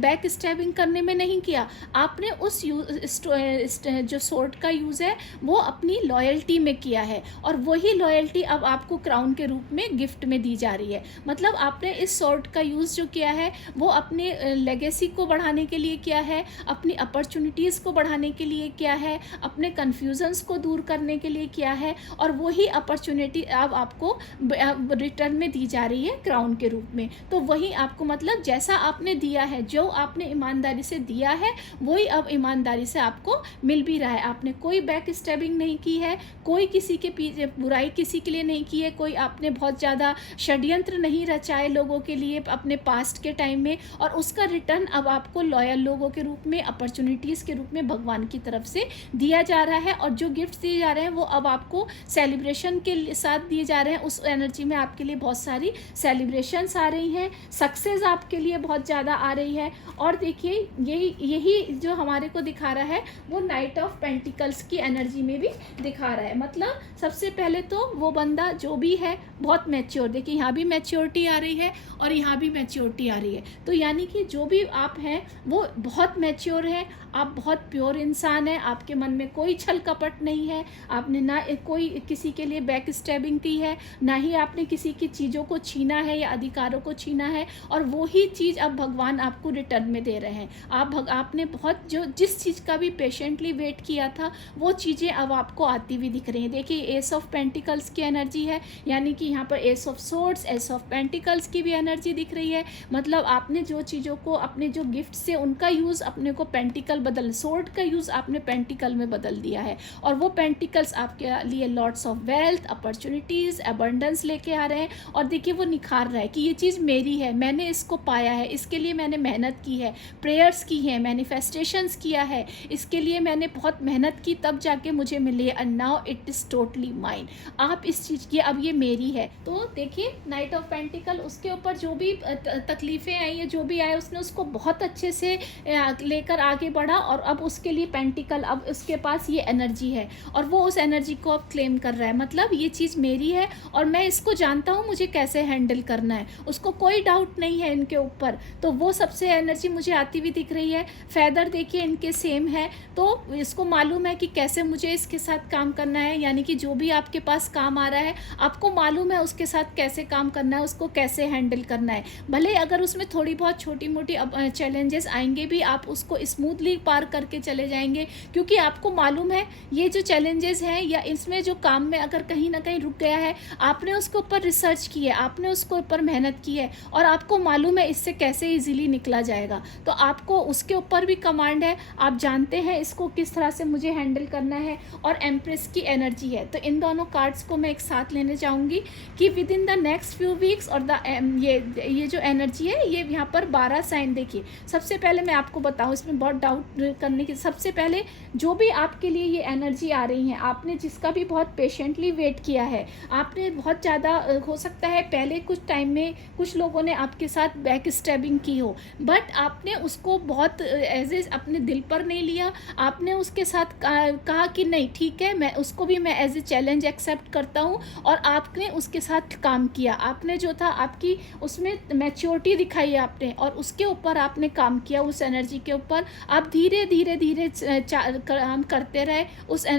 बैक स्टैबिंग करने में नहीं किया, आपने उस जो सोर्ड का यूज़ है वो अपनी लॉयल्टी में किया है। और वही लॉयल्टी अब आपको क्राउन के रूप में गिफ्ट में दी जा रही है। मतलब आपने इस सोर्ड का यूज़ जो किया है वो अपने लेगेसी को बढ़ाने के लिए किया है, अपनी अपॉर्चुनिटीज़ को बढ़ाने के लिए किया है, अपने कन्फ्यूजन्स को दूर करने के लिए किया है। और वही अपॉर्चुनिटी अब आपको रिटर्न में दी जा रही है क्राउन के रूप में। तो वही आपको, मतलब जैसा आपने दिया है, जो आपने ईमानदारी से दिया है वही अब ईमानदारी से आपको मिल भी रहा है। आपने कोई बैक स्टैबिंग नहीं की है, कोई किसी के पीछे बुराई किसी के लिए नहीं की है, कोई आपने बहुत ज़्यादा षड्यंत्र नहीं रचाए लोगों के लिए अपने पास्ट के टाइम में। और उसका रिटर्न अब आपको लॉयल लोगों के रूप में, अपॉर्चुनिटीज़ के रूप में भगवान की तरफ से दिया जा रहा है। और जो गिफ्ट दिए जा रहे हैं वो अब आपको सेलिब्रेशन के साथ दिए जा रहे हैं। उस एनर्जी में आपके लिए बहुत सारी सेलिब्रेशंस आ रही हैं, सक्सेस आपके लिए बहुत ज़्यादा आ रही है। और देखिए यही जो हमारे को दिखा रहा है वो नाइट ऑफ पेंटिकल्स की एनर्जी में भी दिखा रहा है। मतलब सबसे पहले तो वो बंदा जो भी है बहुत मैच्योर, देखिए यहाँ भी मैच्योरिटी आ रही है और यहाँ भी मैच्योरिटी आ रही है। तो यानी कि जो भी आप हैं वो बहुत मैच्योर है, आप बहुत प्योर इंसान हैं, आपके मन में कोई छल कपट नहीं है, आपने ना कोई किसी के लिए बैक स्टैबिंग की है, ना ही आपने किसी की चीज़ों को छीना है या अधिकारों को छीना है। और वही चीज़ अब भगवान आपको रिटर्न में दे रहे हैं। आपने बहुत जिस चीज़ का भी पेशेंटली वेट किया था वो चीज़ें अब आपको आती हुई दिख रही हैं। देखिए एस ऑफ पेंटिकल्स की एनर्जी है, यानी कि यहाँ पर S of swords, S of pentacles की भी एनर्जी दिख रही है। मतलब आपने जो चीज़ों को, अपने जो गिफ्ट से उनका यूज़ अपने को पेंटिकल बदल, सोर्ड का यूज़ आपने पेंटिकल में बदल दिया है, और वो पेंटिकल्स आपके लिए lots of wealth, opportunities, abundance लेके आ रहे हैं। और देखिए वो निखार रहा है कि ये चीज़ मेरी है, मैंने इसको पाया है, इसके लिए मैंने मेहनत की है, प्रेयर्स की हैं, मैनिफेस्टेशंस किया है, इसके लिए मैंने बहुत मेहनत की, तब जाके मुझे मिली, and now it is totally mine. आप इस चीज़ की, अब ये मेरी है। तो देखिए नाइट ऑफ पेंटिकल, उसके ऊपर जो भी तकलीफ़ें आई है, जो भी आए, उसने उसको बहुत अच्छे से लेकर आगे बढ़ा, और अब उसके लिए पेंटिकल, अब उसके पास ये एनर्जी है, और वो उस एनर्जी को अब क्लेम कर रहा है। मतलब ये चीज़ मेरी है और मैं इसको जानता हूँ मुझे कैसे हैंडल करना है, उसको कोई डाउट नहीं है इनके ऊपर। तो वो सबसे एनर्जी मुझे आती हुई दिख रही है। फेदर देखिए इनके सेम है, तो इसको मालूम है कि कैसे मुझे इसके साथ काम करना है, यानी कि जो भी आपके पास काम आ रहा है, आपको मालूम है उसके साथ कैसे काम करना है, उसको कैसे हैंडल करना है। भले अगर उसमें थोड़ी बहुत छोटी मोटी चैलेंजेस आएंगे भी, आप उसको स्मूथली पार करके चले जाएंगे, क्योंकि आपको मालूम है ये जो चैलेंजेस हैं, या इसमें जो काम में अगर कहीं ना कहीं रुक गया है, आपने उसके ऊपर रिसर्च की है, आपने उसके ऊपर मेहनत की है, और आपको मालूम है इससे कैसे इजीली निकला जाएगा। तो आपको उसके ऊपर भी कमांड है, आप जानते हैं इसको किस तरह से मुझे हैंडल करना है, और एम्प्रेस की एनर्जी है। तो इन दोनों कार्ड्स को मैं एक साथ लेने चाहूँगी कि with in the next few weeks, और ये जो एनर्जी है, ये यहाँ पर 12 साइन देखिए। सबसे पहले मैं आपको बताऊँ, इसमें बहुत डाउट करने की, सबसे पहले जो भी आपके लिए ये एनर्जी आ रही है, आपने जिसका भी बहुत पेशेंटली वेट किया है, आपने बहुत ज़्यादा, हो सकता है पहले कुछ टाइम में कुछ लोगों ने आपके साथ बैक स्टैबिंग की हो, बट आपने उसको बहुत एज ए अपने दिल पर नहीं लिया, आपने उसके साथ कहा कि नहीं ठीक है, मैं उसको भी मैं एज ए चैलेंज एक्सेप्ट करता हूँ, और आपने उसके साथ काम किया, आपने जो था आपकी उसमें मैच्योरिटी दिखाई है आपने, और उसके ऊपर आपने काम किया, उस एनर्जी के ऊपर आप धीरे धीरे धीरे काम करते रहे,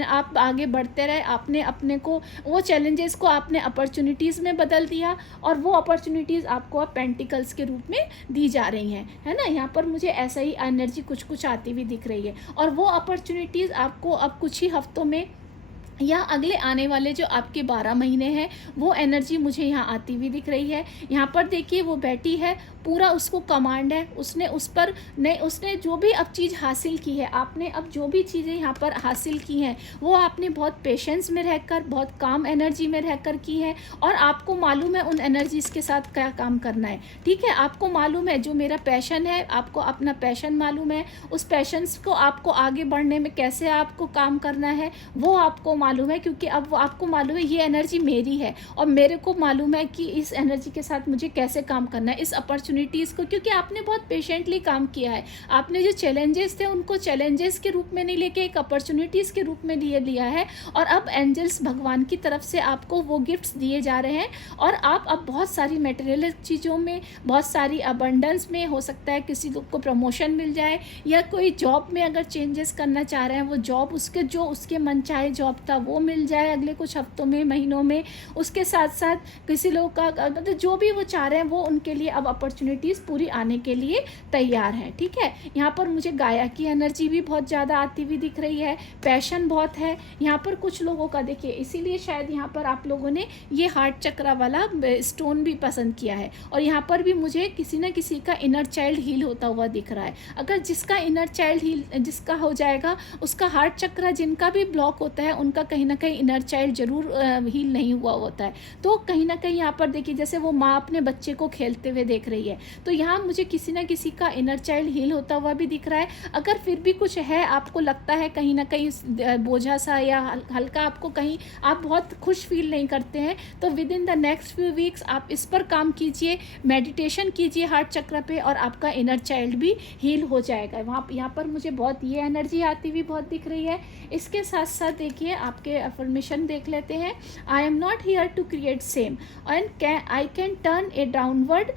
आप आगे बढ़ते रहे, आपने अपने को वो चैलेंजेस को आपने अपॉर्चुनिटीज़ में बदल दिया, और वो अपॉर्चुनिटीज़ आपको अब पेंटिकल्स के रूप में दी जा रही हैं, है ना। यहाँ पर मुझे ऐसा ही एनर्जी कुछ कुछ आती हुई दिख रही है, और वो अपॉर्चुनिटीज़ आपको अब कुछ ही हफ्तों में या अगले आने वाले जो आपके 12 महीने हैं, वो एनर्जी मुझे यहाँ आती हुई दिख रही है। यहाँ पर देखिए वो बैठी है, पूरा उसको कमांड है, उसने उस पर नहीं, उसने जो भी अब चीज़ हासिल की है, आपने अब जो भी चीज़ें यहाँ पर हासिल की हैं, वो आपने बहुत पेशेंस में रहकर, बहुत काम एनर्जी में रहकर की है, और आपको मालूम है उन एनर्जीज़ के साथ क्या काम करना है। ठीक है, आपको मालूम है जो मेरा पैशन है, आपको अपना पैशन मालूम है, उस पैशंस को आपको आगे बढ़ने में कैसे आपको काम करना है वो आपको मालूम है, क्योंकि अब वो आपको मालूम है ये एनर्जी मेरी है, और मेरे को मालूम है कि इस एनर्जी के साथ मुझे कैसे काम करना है, इस अपॉर्चुनिटीज़ को, क्योंकि आपने बहुत पेशेंटली काम किया है, आपने जो चैलेंजेस थे उनको चैलेंजेस के रूप में नहीं लेके एक अपॉर्चुनिटीज़ के रूप में लिए लिया है, और अब एंजल्स भगवान की तरफ से आपको वो गिफ्ट्स दिए जा रहे हैं, और आप अब बहुत सारी मटेरियल चीज़ों में, बहुत सारी अबंडेंस में, हो सकता है किसी को प्रमोशन मिल जाए, या कोई जॉब में अगर चेंजेस करना चाह रहे हैं, वो जॉब उसके जो उसके मन चाहे जॉब था वो मिल जाए अगले कुछ हफ्तों में, महीनों में। उसके साथ साथ किसी लोग का मतलब जो भी वो चाह रहे हैं, वो उनके लिए अब अपॉर्चुनिटीज़ पूरी आने के लिए तैयार हैं। ठीक है, यहाँ पर मुझे गाया की एनर्जी भी बहुत ज़्यादा आती हुई दिख रही है, पैशन बहुत है यहाँ पर कुछ लोगों का, देखिए इसीलिए शायद यहाँ पर आप लोगों ने ये हार्ट चक्रा वाला स्टोन भी पसंद किया है, और यहाँ पर भी मुझे किसी न किसी का इनर चाइल्ड हील होता हुआ दिख रहा है। अगर जिसका इनर चाइल्ड हील जिसका हो जाएगा, उसका हार्ट चक्रा जिनका भी ब्लॉक होता है, उनका कहीं ना कहीं इनर चाइल्ड जरूर हील नहीं हुआ होता है। तो कहीं ना कहीं यहाँ पर देखिए, जैसे वो माँ अपने बच्चे को खेलते हुए देख रही है, तो यहाँ मुझे किसी ना किसी का इनर चाइल्ड हील होता हुआ भी दिख रहा है। अगर फिर भी कुछ है, आपको लगता है कहीं ना कहीं बोझा सा या हल्का, आपको कहीं आप बहुत खुश फील नहीं करते हैं, तो with in the next few weeks आप इस पर काम कीजिए, मेडिटेशन कीजिए हार्ट चक्र पे, और आपका इनर चाइल्ड भी हील हो जाएगा। वहाँ यहाँ पर मुझे बहुत ये एनर्जी आती हुई बहुत दिख रही है। इसके साथ साथ देखिए आपके अफर्मेशन देख लेते हैं। I am not here to create same and I can turn a downward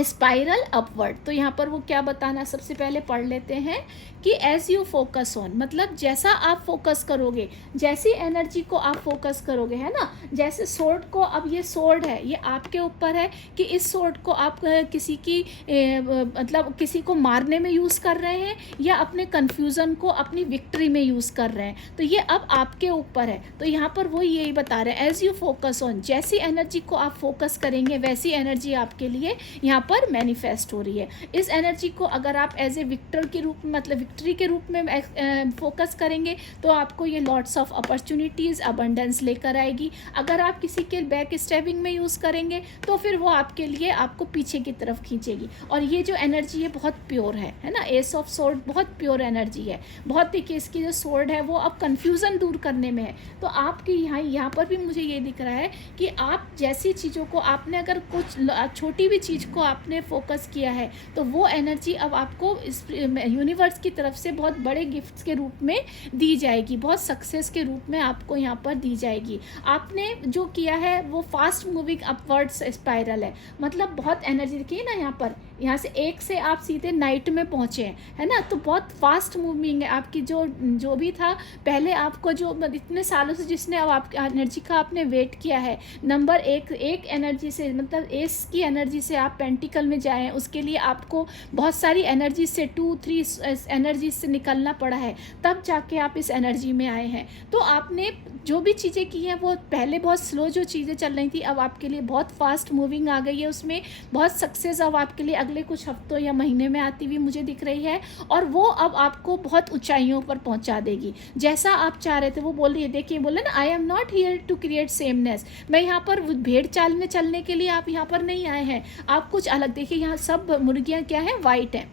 spiral upward. तो यहाँ पर वो क्या बताना, सबसे पहले पढ़ लेते हैं कि एज यू फोकस ऑन, मतलब जैसा आप फोकस करोगे, जैसी एनर्जी को आप फोकस करोगे, है ना। जैसे सोर्ड को, अब ये सोर्ड है, ये आपके ऊपर है कि इस सोर्ड को आप किसी की मतलब किसी को मारने में यूज़ कर रहे हैं, या अपने कन्फ्यूज़न को अपनी विक्ट्री में यूज़ कर रहे हैं, तो ये अब आपके ऊपर है। तो यहाँ पर वो यही बता रहे हैं, एज यू फोकस ऑन, जैसी एनर्जी को आप फोकस करेंगे वैसी एनर्जी आपके लिए यहाँ पर मैनिफेस्ट हो रही है। इस एनर्जी को अगर आप एज ए विक्टर के रूप में, मतलब विक्ट्री के रूप में फोकस करेंगे तो आपको ये लॉट्स ऑफ अपॉर्चुनिटीज़, अबंडेंस लेकर आएगी। अगर आप किसी के बैक स्टैबिंग में यूज़ करेंगे तो फिर वो आपके लिए आपको पीछे की तरफ खींचेगी। और ये जो एनर्जी है बहुत प्योर है ना, एस ऑफ सोर्ड बहुत प्योर एनर्जी है, बहुत। देखिए इसकी जो सोर्ड है वो अब कन्फ्यूज़न दूर करने में है। तो आपके यहाँ पर भी मुझे ये दिख रहा है कि आप जैसी चीज़ों को आपने अगर कुछ छोटी भी चीज़ को आपने फोकस किया है तो वो एनर्जी अब आपको इस यूनिवर्स की तरफ से बहुत बड़े गिफ्ट्स के रूप में दी जाएगी, बहुत सक्सेस के रूप में आपको यहाँ पर दी जाएगी। आपने जो किया है वो फास्ट मूविंग अपवर्ड्स स्पाइरल है, मतलब बहुत एनर्जी। देखिए ना यहाँ से एक से आप सीधे नाइट में पहुँचे हैं, है ना, तो बहुत फास्ट मूविंग है आपकी। जो भी था पहले आपको जो इतने सालों से जिसने अब आपकी एनर्जी का आपने वेट किया है, नंबर एक एनर्जी से, मतलब एस की एनर्जी से आप पेंटिकल में जाए हैं, उसके लिए आपको बहुत सारी एनर्जी से 2-3 एनर्जी से निकलना पड़ा है, तब जाके आप इस एनर्जी में आए हैं। तो आपने जो भी चीज़ें की हैं वो पहले बहुत स्लो जो चीज़ें चल रही थी अब आपके लिए बहुत फास्ट मूविंग आ गई है, उसमें बहुत सक्सेस अब आपके लिए अगले कुछ हफ्तों या महीने में आती हुई मुझे दिख रही है। और वो अब आपको बहुत ऊंचाइयों पर पहुंचा देगी जैसा आप चाह रहे थे। वो बोल रही है, देखिए बोले ना, I am not here to create sameness. मैं यहाँ पर भेड़ चाल में चलने के लिए आप यहाँ पर नहीं आए हैं, आप कुछ अलग। देखिए यहाँ सब मुर्गियाँ क्या है, वाइट है,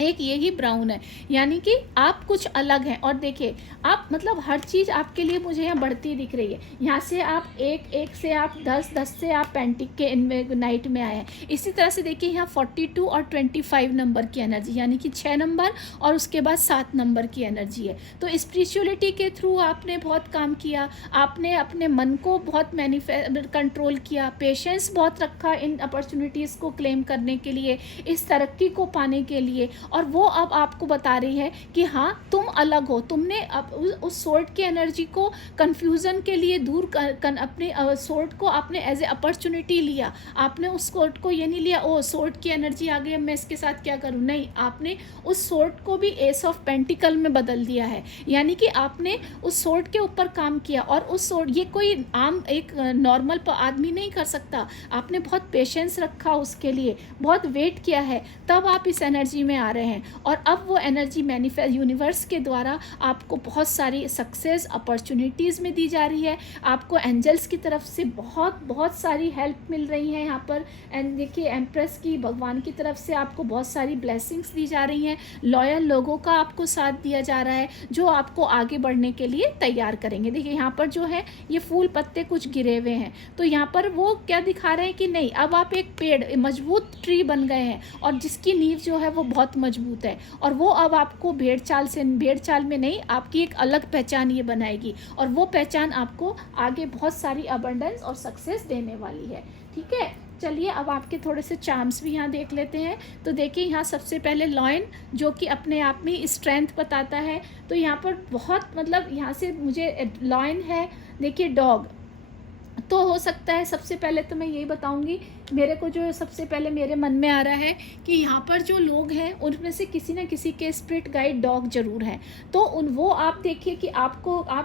एक ये ही ब्राउन है, यानी कि आप कुछ अलग हैं। और देखिए आप, मतलब हर चीज़ आपके लिए मुझे यहाँ बढ़ती दिख रही है। यहाँ से आप एक से आप 10 से आप पेंटिक के इनमें नाइट में आए हैं। इसी तरह से देखिए यहाँ 42 और 25 नंबर की एनर्जी, यानी कि 6 नंबर और उसके बाद 7 नंबर की एनर्जी है। तो स्पिरिचुअलिटी के थ्रू आपने बहुत काम किया, आपने अपने मन को बहुत कंट्रोल किया, पेशेंस बहुत रखा इन अपॉर्चुनिटीज़ को क्लेम करने के लिए, इस तरक्की को पाने के लिए। और वो अब आपको बता रही है कि हाँ तुम अलग हो। तुमने अब उस सोर्ड की एनर्जी को कन्फ्यूज़न के लिए दूर अपने सोर्ड को आपने एज ए अपॉर्चुनिटी लिया। आपने उस सोर्ड को ये नहीं लिया ओ सोर्ड की एनर्जी आ गई अब मैं इसके साथ क्या करूँ, नहीं, आपने उस सोर्ड को भी एस ऑफ पेंटिकल में बदल दिया है। यानी कि आपने उस सोर्ड के ऊपर काम किया। और उस सोर्ड, ये कोई आम एक नॉर्मल आदमी नहीं कर सकता। आपने बहुत पेशेंस रखा उसके लिए, बहुत वेट किया है, तब आप इस एनर्जी में आ रहे हैं। और अब वो एनर्जी मैनिफेस्ट यूनिवर्स के द्वारा आपको बहुत सारी सक्सेस अपॉर्चुनिटीज़ में दी जा रही है। आपको एंजल्स की तरफ से बहुत सारी हेल्प मिल रही है यहाँ पर। एंड देखिए एम्प्रेस की, भगवान की तरफ से आपको बहुत सारी ब्लेसिंग्स दी जा रही हैं। लॉयल लोगों का आपको साथ दिया जा रहा है जो आपको आगे बढ़ने के लिए तैयार करेंगे। देखिए यहाँ पर जो है ये फूल पत्ते कुछ गिरे हुए हैं, तो यहाँ पर वो क्या दिखा रहे हैं कि नहीं, अब आप एक पेड़, मजबूत ट्री बन गए हैं और जिसकी नींव जो है वो बहुत मजबूत है। और वो अब आपको भेड़ चाल में नहीं, आपकी एक अलग पहचान ये बनाएगी। और वो पहचान आपको आगे बहुत सारी अबंडेंस और सक्सेस देने वाली है। ठीक है, चलिए अब आपके थोड़े से चार्म्स भी यहाँ देख लेते हैं। तो देखिए यहाँ सबसे पहले लॉयन, जो कि अपने आप में स्ट्रेंथ बताता है। तो यहाँ पर बहुत, मतलब यहाँ से मुझे लॉयन है, देखिए डॉग। तो हो सकता है सबसे पहले तो मैं यही बताऊंगी, मेरे को जो सबसे पहले मेरे मन में आ रहा है कि यहाँ पर जो लोग हैं उनमें से किसी न किसी के स्पिरिट गाइड डॉग जरूर है। तो वो आप देखिए कि आप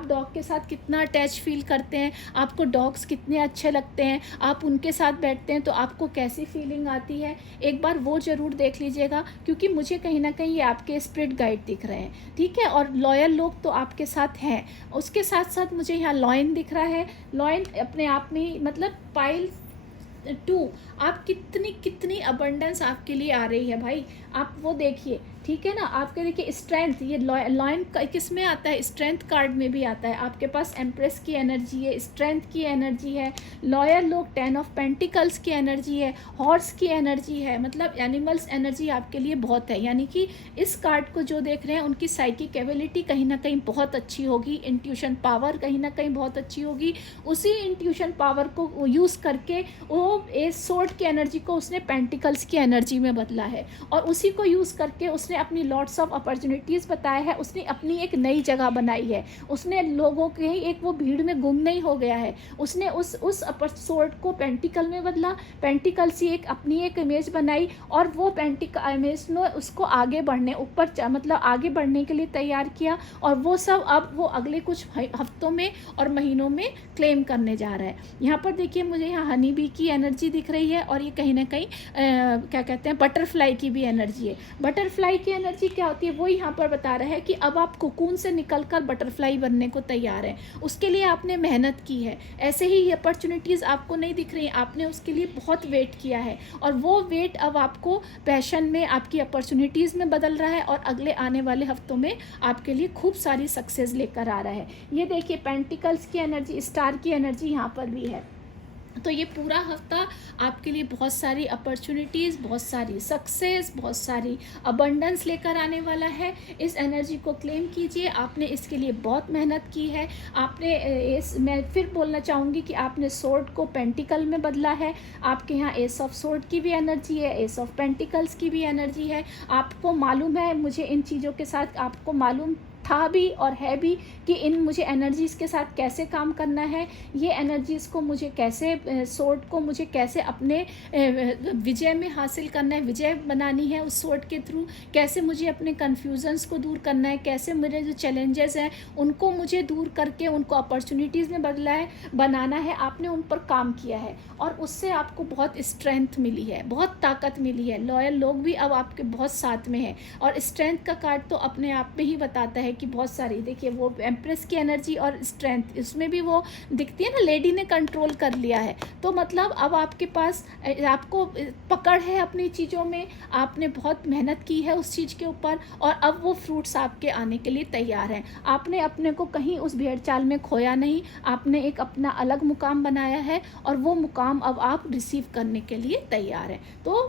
डॉग के साथ कितना अटैच फील करते हैं, आपको डॉग्स कितने अच्छे लगते हैं, आप उनके साथ बैठते हैं तो आपको कैसी फीलिंग आती है, एक बार वो ज़रूर देख लीजिएगा। क्योंकि मुझे कहीं ना कहीं ये आपके स्पिरिट गाइड दिख रहे हैं। ठीक है, और लॉयल लोग तो आपके साथ हैं। उसके साथ साथ मुझे यहाँ लॉयन दिख रहा है। लॉयन अपने आप में ही, मतलब पाइल 2, आप कितनी अबंडेंस आपके लिए आ रही है भाई, आप वो देखिए। ठीक है ना, आपके देखिए स्ट्रेंथ, ये लॉयन किस में आता है, स्ट्रेंथ कार्ड में भी आता है। आपके पास एम्प्रेस की एनर्जी है, स्ट्रेंथ की एनर्जी है, लॉयल लोग 10 ऑफ पेंटिकल्स की एनर्जी है, हॉर्स की एनर्जी है, मतलब एनिमल्स एनर्जी आपके लिए बहुत है। यानी कि इस कार्ड को जो देख रहे हैं उनकी साइकिक एबिलिटी कहीं ना कहीं बहुत अच्छी होगी, इंट्यूशन पावर कहीं ना कहीं बहुत अच्छी होगी। उसी इंट्यूशन पावर को यूज़ करके वो एस सोर्ड की एनर्जी को उसने पेंटिकल्स की एनर्जी में बदला है, और उसी को यूज़ करके उसने अपनी लॉट्स ऑफ अपॉर्चुनिटीज़ बताया है, उसने अपनी एक नई जगह बनाई है, उसने लोगों के ही एक वो भीड़ में गुम नहीं हो गया है, उसने उस सोर्ड को पेंटिकल में बदला, पेंटिकल से एक अपनी एक इमेज बनाई और वो पेंटिकल इमेज ने उसको आगे बढ़ने ऊपर मतलब आगे बढ़ने के लिए तैयार किया। और वो सब अब वो अगले कुछ हफ्तों में और महीनों में क्लेम करने जा रहा है। यहाँ पर देखिए मुझे यहाँ हनी बी की एनर्जी दिख रही है और ये कहीं ना कहीं क्या कहते हैं बटरफ्लाई की भी एनर्जी है। बटरफ्लाई की एनर्जी क्या होती है वो यहाँ पर बता रहा है कि अब आप कोकून से निकलकर बटरफ्लाई बनने को तैयार हैं, उसके लिए आपने मेहनत की है। ऐसे ही अपॉर्चुनिटीज़ आपको नहीं दिख रही, आपने उसके लिए बहुत वेट किया है और वो वेट अब आपको पैशन में, आपकी अपॉर्चुनिटीज़ में बदल रहा है और अगले आने वाले हफ्तों में आपके लिए खूब सारी सक्सेस लेकर आ रहा है। ये देखिए पेंटिकल्स की एनर्जी, स्टार की एनर्जी यहाँ पर भी है। तो ये पूरा हफ्ता आपके लिए बहुत सारी अपॉर्चुनिटीज़, बहुत सारी सक्सेस, बहुत सारी अबंडेंस लेकर आने वाला है। इस एनर्जी को क्लेम कीजिए, आपने इसके लिए बहुत मेहनत की है। मैं फिर बोलना चाहूँगी कि आपने सोर्ड को पेंटिकल में बदला है। आपके यहाँ एस ऑफ सोर्ड की भी एनर्जी है, एस ऑफ पेंटिकल्स की भी एनर्जी है। आपको मालूम है, मुझे इन चीज़ों के साथ आपको मालूम था भी और है भी कि इन मुझे एनर्जीज़ के साथ कैसे काम करना है, ये एनर्जीज़ को मुझे कैसे, सोर्ड को मुझे कैसे अपने विजय में हासिल करना है, विजय बनानी है उस सोर्ड के थ्रू, कैसे मुझे अपने कन्फ्यूज़न्स को दूर करना है, कैसे मेरे जो चैलेंजेस हैं उनको मुझे दूर करके उनको अपॉर्चुनिटीज़ में बनाना है। आपने उन पर काम किया है और उससे आपको बहुत स्ट्रेंथ मिली है, बहुत ताकत मिली है। लॉयल लोग भी अब आपके बहुत साथ में हैं और स्ट्रेंथ का कार्ड तो अपने आप में ही बताता है कि बहुत सारी, देखिए वो एम्प्रेस की एनर्जी और स्ट्रेंथ, इसमें भी वो दिखती है ना, लेडी ने कंट्रोल कर लिया है। तो मतलब अब आपके पास, आपको पकड़ है अपनी चीज़ों में, आपने बहुत मेहनत की है उस चीज़ के ऊपर और अब वो फ्रूट्स आपके आने के लिए तैयार हैं। आपने अपने को कहीं उस भेड़ चाल में खोया नहीं, आपने एक अपना अलग मुकाम बनाया है और वो मुकाम अब आप रिसीव करने के लिए तैयार हैं। तो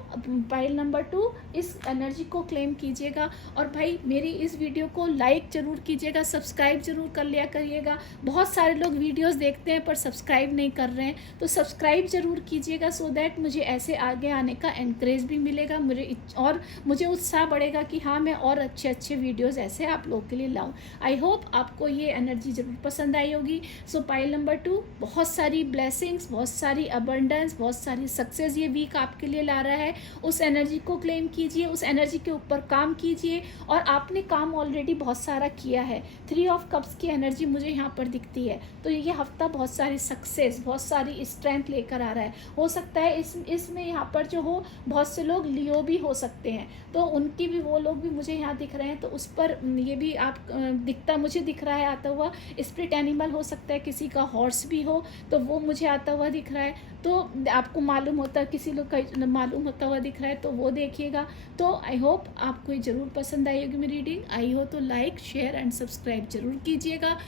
पाइल नंबर 2 इस एनर्जी को क्लेम कीजिएगा और भाई मेरी इस वीडियो को लाइक ज़रूर कीजिएगा, सब्सक्राइब ज़रूर कर लिया करिएगा। बहुत सारे लोग वीडियोस देखते हैं पर सब्सक्राइब नहीं कर रहे हैं, तो सब्सक्राइब ज़रूर कीजिएगा सो दैट मुझे ऐसे आगे आने का एनकरेज भी मिलेगा, मुझे उत्साह बढ़ेगा कि हाँ मैं और अच्छे अच्छे वीडियोस ऐसे आप लोगों के लिए लाऊं। आई होप आपको ये एनर्जी ज़रूर पसंद आई होगी। सो पाइल नंबर 2 बहुत सारी ब्लेसिंग्स, बहुत सारी अबंडेंस, बहुत सारी सक्सेस ये वीक आपके लिए ला रहा है। उस एनर्जी को क्लेम कीजिए, उस एनर्जी के ऊपर काम कीजिए और आपने काम ऑलरेडी बहुत सारा किया है। 3 ऑफ कप्स की एनर्जी मुझे यहाँ पर दिखती है, तो ये हफ्ता बहुत सारी सक्सेस, बहुत सारी स्ट्रेंथ लेकर आ रहा है। हो सकता है इसमें यहाँ पर जो हो बहुत से लोग लियो भी हो सकते हैं, तो उनकी भी, वो लोग भी मुझे यहाँ दिख रहे हैं। तो उस पर ये भी मुझे दिख रहा है आता हुआ। स्पिरिट एनिमल हो सकता है, किसी का हॉर्स भी हो तो वो मुझे आता हुआ दिख रहा है। तो आपको मालूम होता है, किसी लोग का मालूम होता हुआ दिख रहा है तो वो देखिएगा। तो आई होप आपको ये ज़रूर पसंद आई होगी मेरी रीडिंग। आई हो तो लाइक, शेयर एंड सब्सक्राइब जरूर कीजिएगा।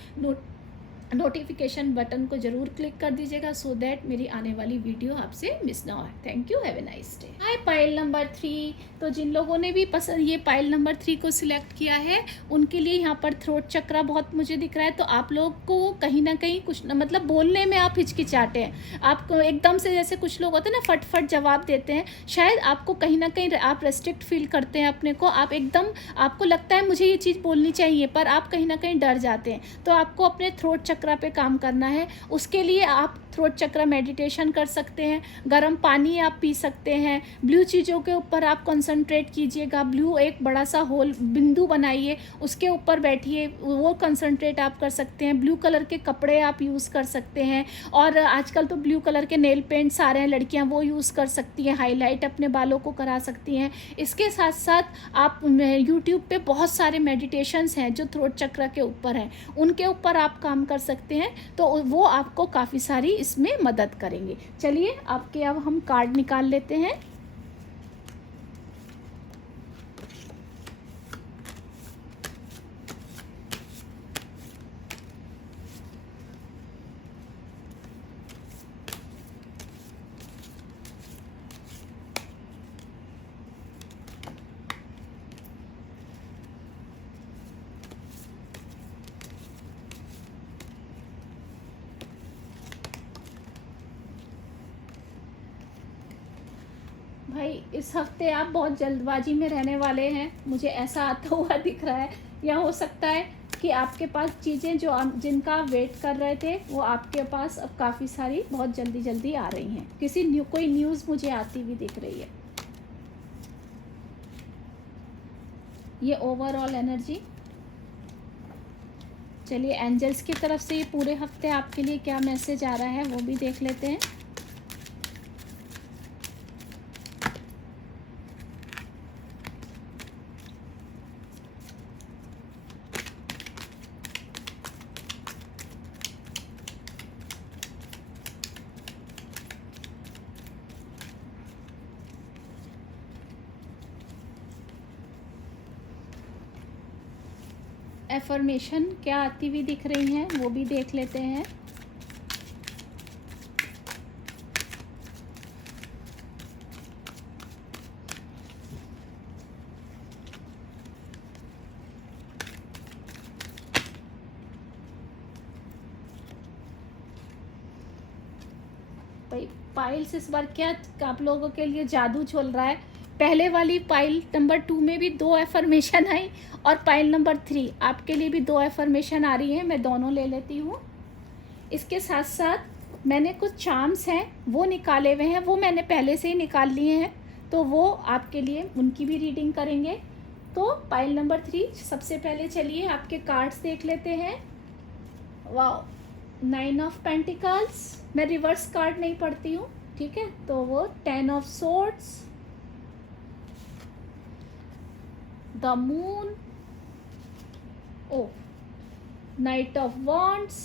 नोटिफिकेशन बटन को जरूर क्लिक कर दीजिएगा सो दैट मेरी आने वाली वीडियो आपसे मिस ना हो। Thank you, have a nice day. Hi pile number 3, तो जिन लोगों ने भी ये पाइल नंबर 3 को सिलेक्ट किया है उनके लिए यहाँ पर थ्रोट चक्रा बहुत मुझे दिख रहा है। तो आप लोग को कहीं ना कहीं कुछ मतलब बोलने में आप हिचकिचाते हैं, आपको एकदम से, जैसे कुछ लोग होते हैं ना फट जवाब देते हैं, शायद आपको कहीं ना कहीं आप रेस्ट्रिक्ट फील करते हैं अपने को, आप एकदम, आपको लगता है मुझे ये चीज़ बोलनी चाहिए पर आप कहीं ना कहीं डर जाते हैं। तो आपको अपने थ्रोट चक्रा पे काम करना है। उसके लिए आप थ्रोट चक्र मेडिटेशन कर सकते हैं, गर्म पानी आप पी सकते हैं, ब्लू चीज़ों के ऊपर आप कंसंट्रेट कीजिएगा। ब्लू एक बड़ा सा होल बिंदु बनाइए, उसके ऊपर बैठिए, वो कंसंट्रेट आप कर सकते हैं। ब्लू कलर के कपड़े आप यूज़ कर सकते हैं और आजकल तो ब्लू कलर के नेल पेंट्स आ रहे हैं, लड़कियां वो यूज़ कर सकती हैं, हाईलाइट अपने बालों को करा सकती हैं। इसके साथ साथ आप यूट्यूब पे बहुत सारे मेडिटेशंस हैं जो थ्रोट चक्र के ऊपर हैं, उनके ऊपर आप काम कर सकते हैं, तो वो आपको काफ़ी सारी इसमें मदद करेंगे। चलिए आपके अब हम कार्ड निकाल लेते हैं। भाई इस हफ्ते आप बहुत जल्दबाजी में रहने वाले हैं, मुझे ऐसा आता हुआ दिख रहा है। या हो सकता है कि आपके पास चीज़ें जो जिनका आप वेट कर रहे थे वो आपके पास अब काफ़ी सारी बहुत जल्दी जल्दी आ रही हैं। कोई न्यूज़ मुझे आती हुई दिख रही है। ये ओवरऑल एनर्जी। चलिए एंजल्स की तरफ से ये पूरे हफ्ते आपके लिए क्या मैसेज आ रहा है वो भी देख लेते हैं। एफर्मेशन क्या आती हुई दिख रही हैं वो भी देख लेते हैं। भाई पाइल्स इस बार क्या आप लोगों के लिए जादू चल रहा है। पहले वाली पाइल नंबर 2 में भी 2 एफर्मेशन आई और पाइल नंबर 3 आपके लिए भी 2 एफर्मेशन आ रही हैं। मैं दोनों ले लेती हूँ। इसके साथ साथ मैंने कुछ चार्म्स हैं वो निकाले हुए हैं, वो मैंने पहले से ही निकाल लिए हैं, तो वो आपके लिए उनकी भी रीडिंग करेंगे। तो पाइल नंबर 3 सबसे पहले चलिए आपके कार्ड्स देख लेते हैं। वाह, 9 ऑफ पेंटिकल्स। मैं रिवर्स कार्ड नहीं पढ़ती हूँ, ठीक है, तो वो 10 of swords, the moon, oh knight of wands,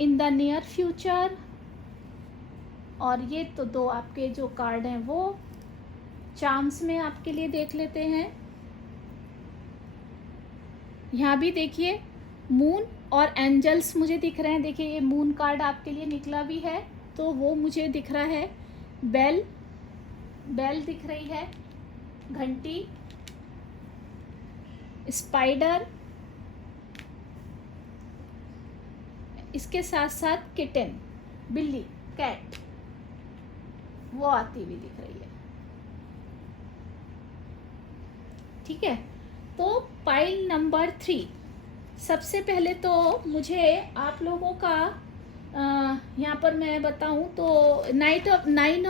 in the near future, और ये तो 2 आपके जो कार्ड हैं वो चार्म्स में आपके लिए देख लेते हैं। यहाँ भी देखिए मून और एंजल्स मुझे दिख रहे हैं। देखिए ये मून कार्ड आपके लिए निकला भी है, तो वो मुझे दिख रहा है। बेल दिख रही है, घंटी, स्पाइडर, इसके साथ साथ किटन, बिल्ली, कैट, वो आती हुई दिख रही है। ठीक है, तो पाइल नंबर 3 सबसे पहले तो मुझे आप लोगों का यहाँ पर मैं बताऊँ तो 10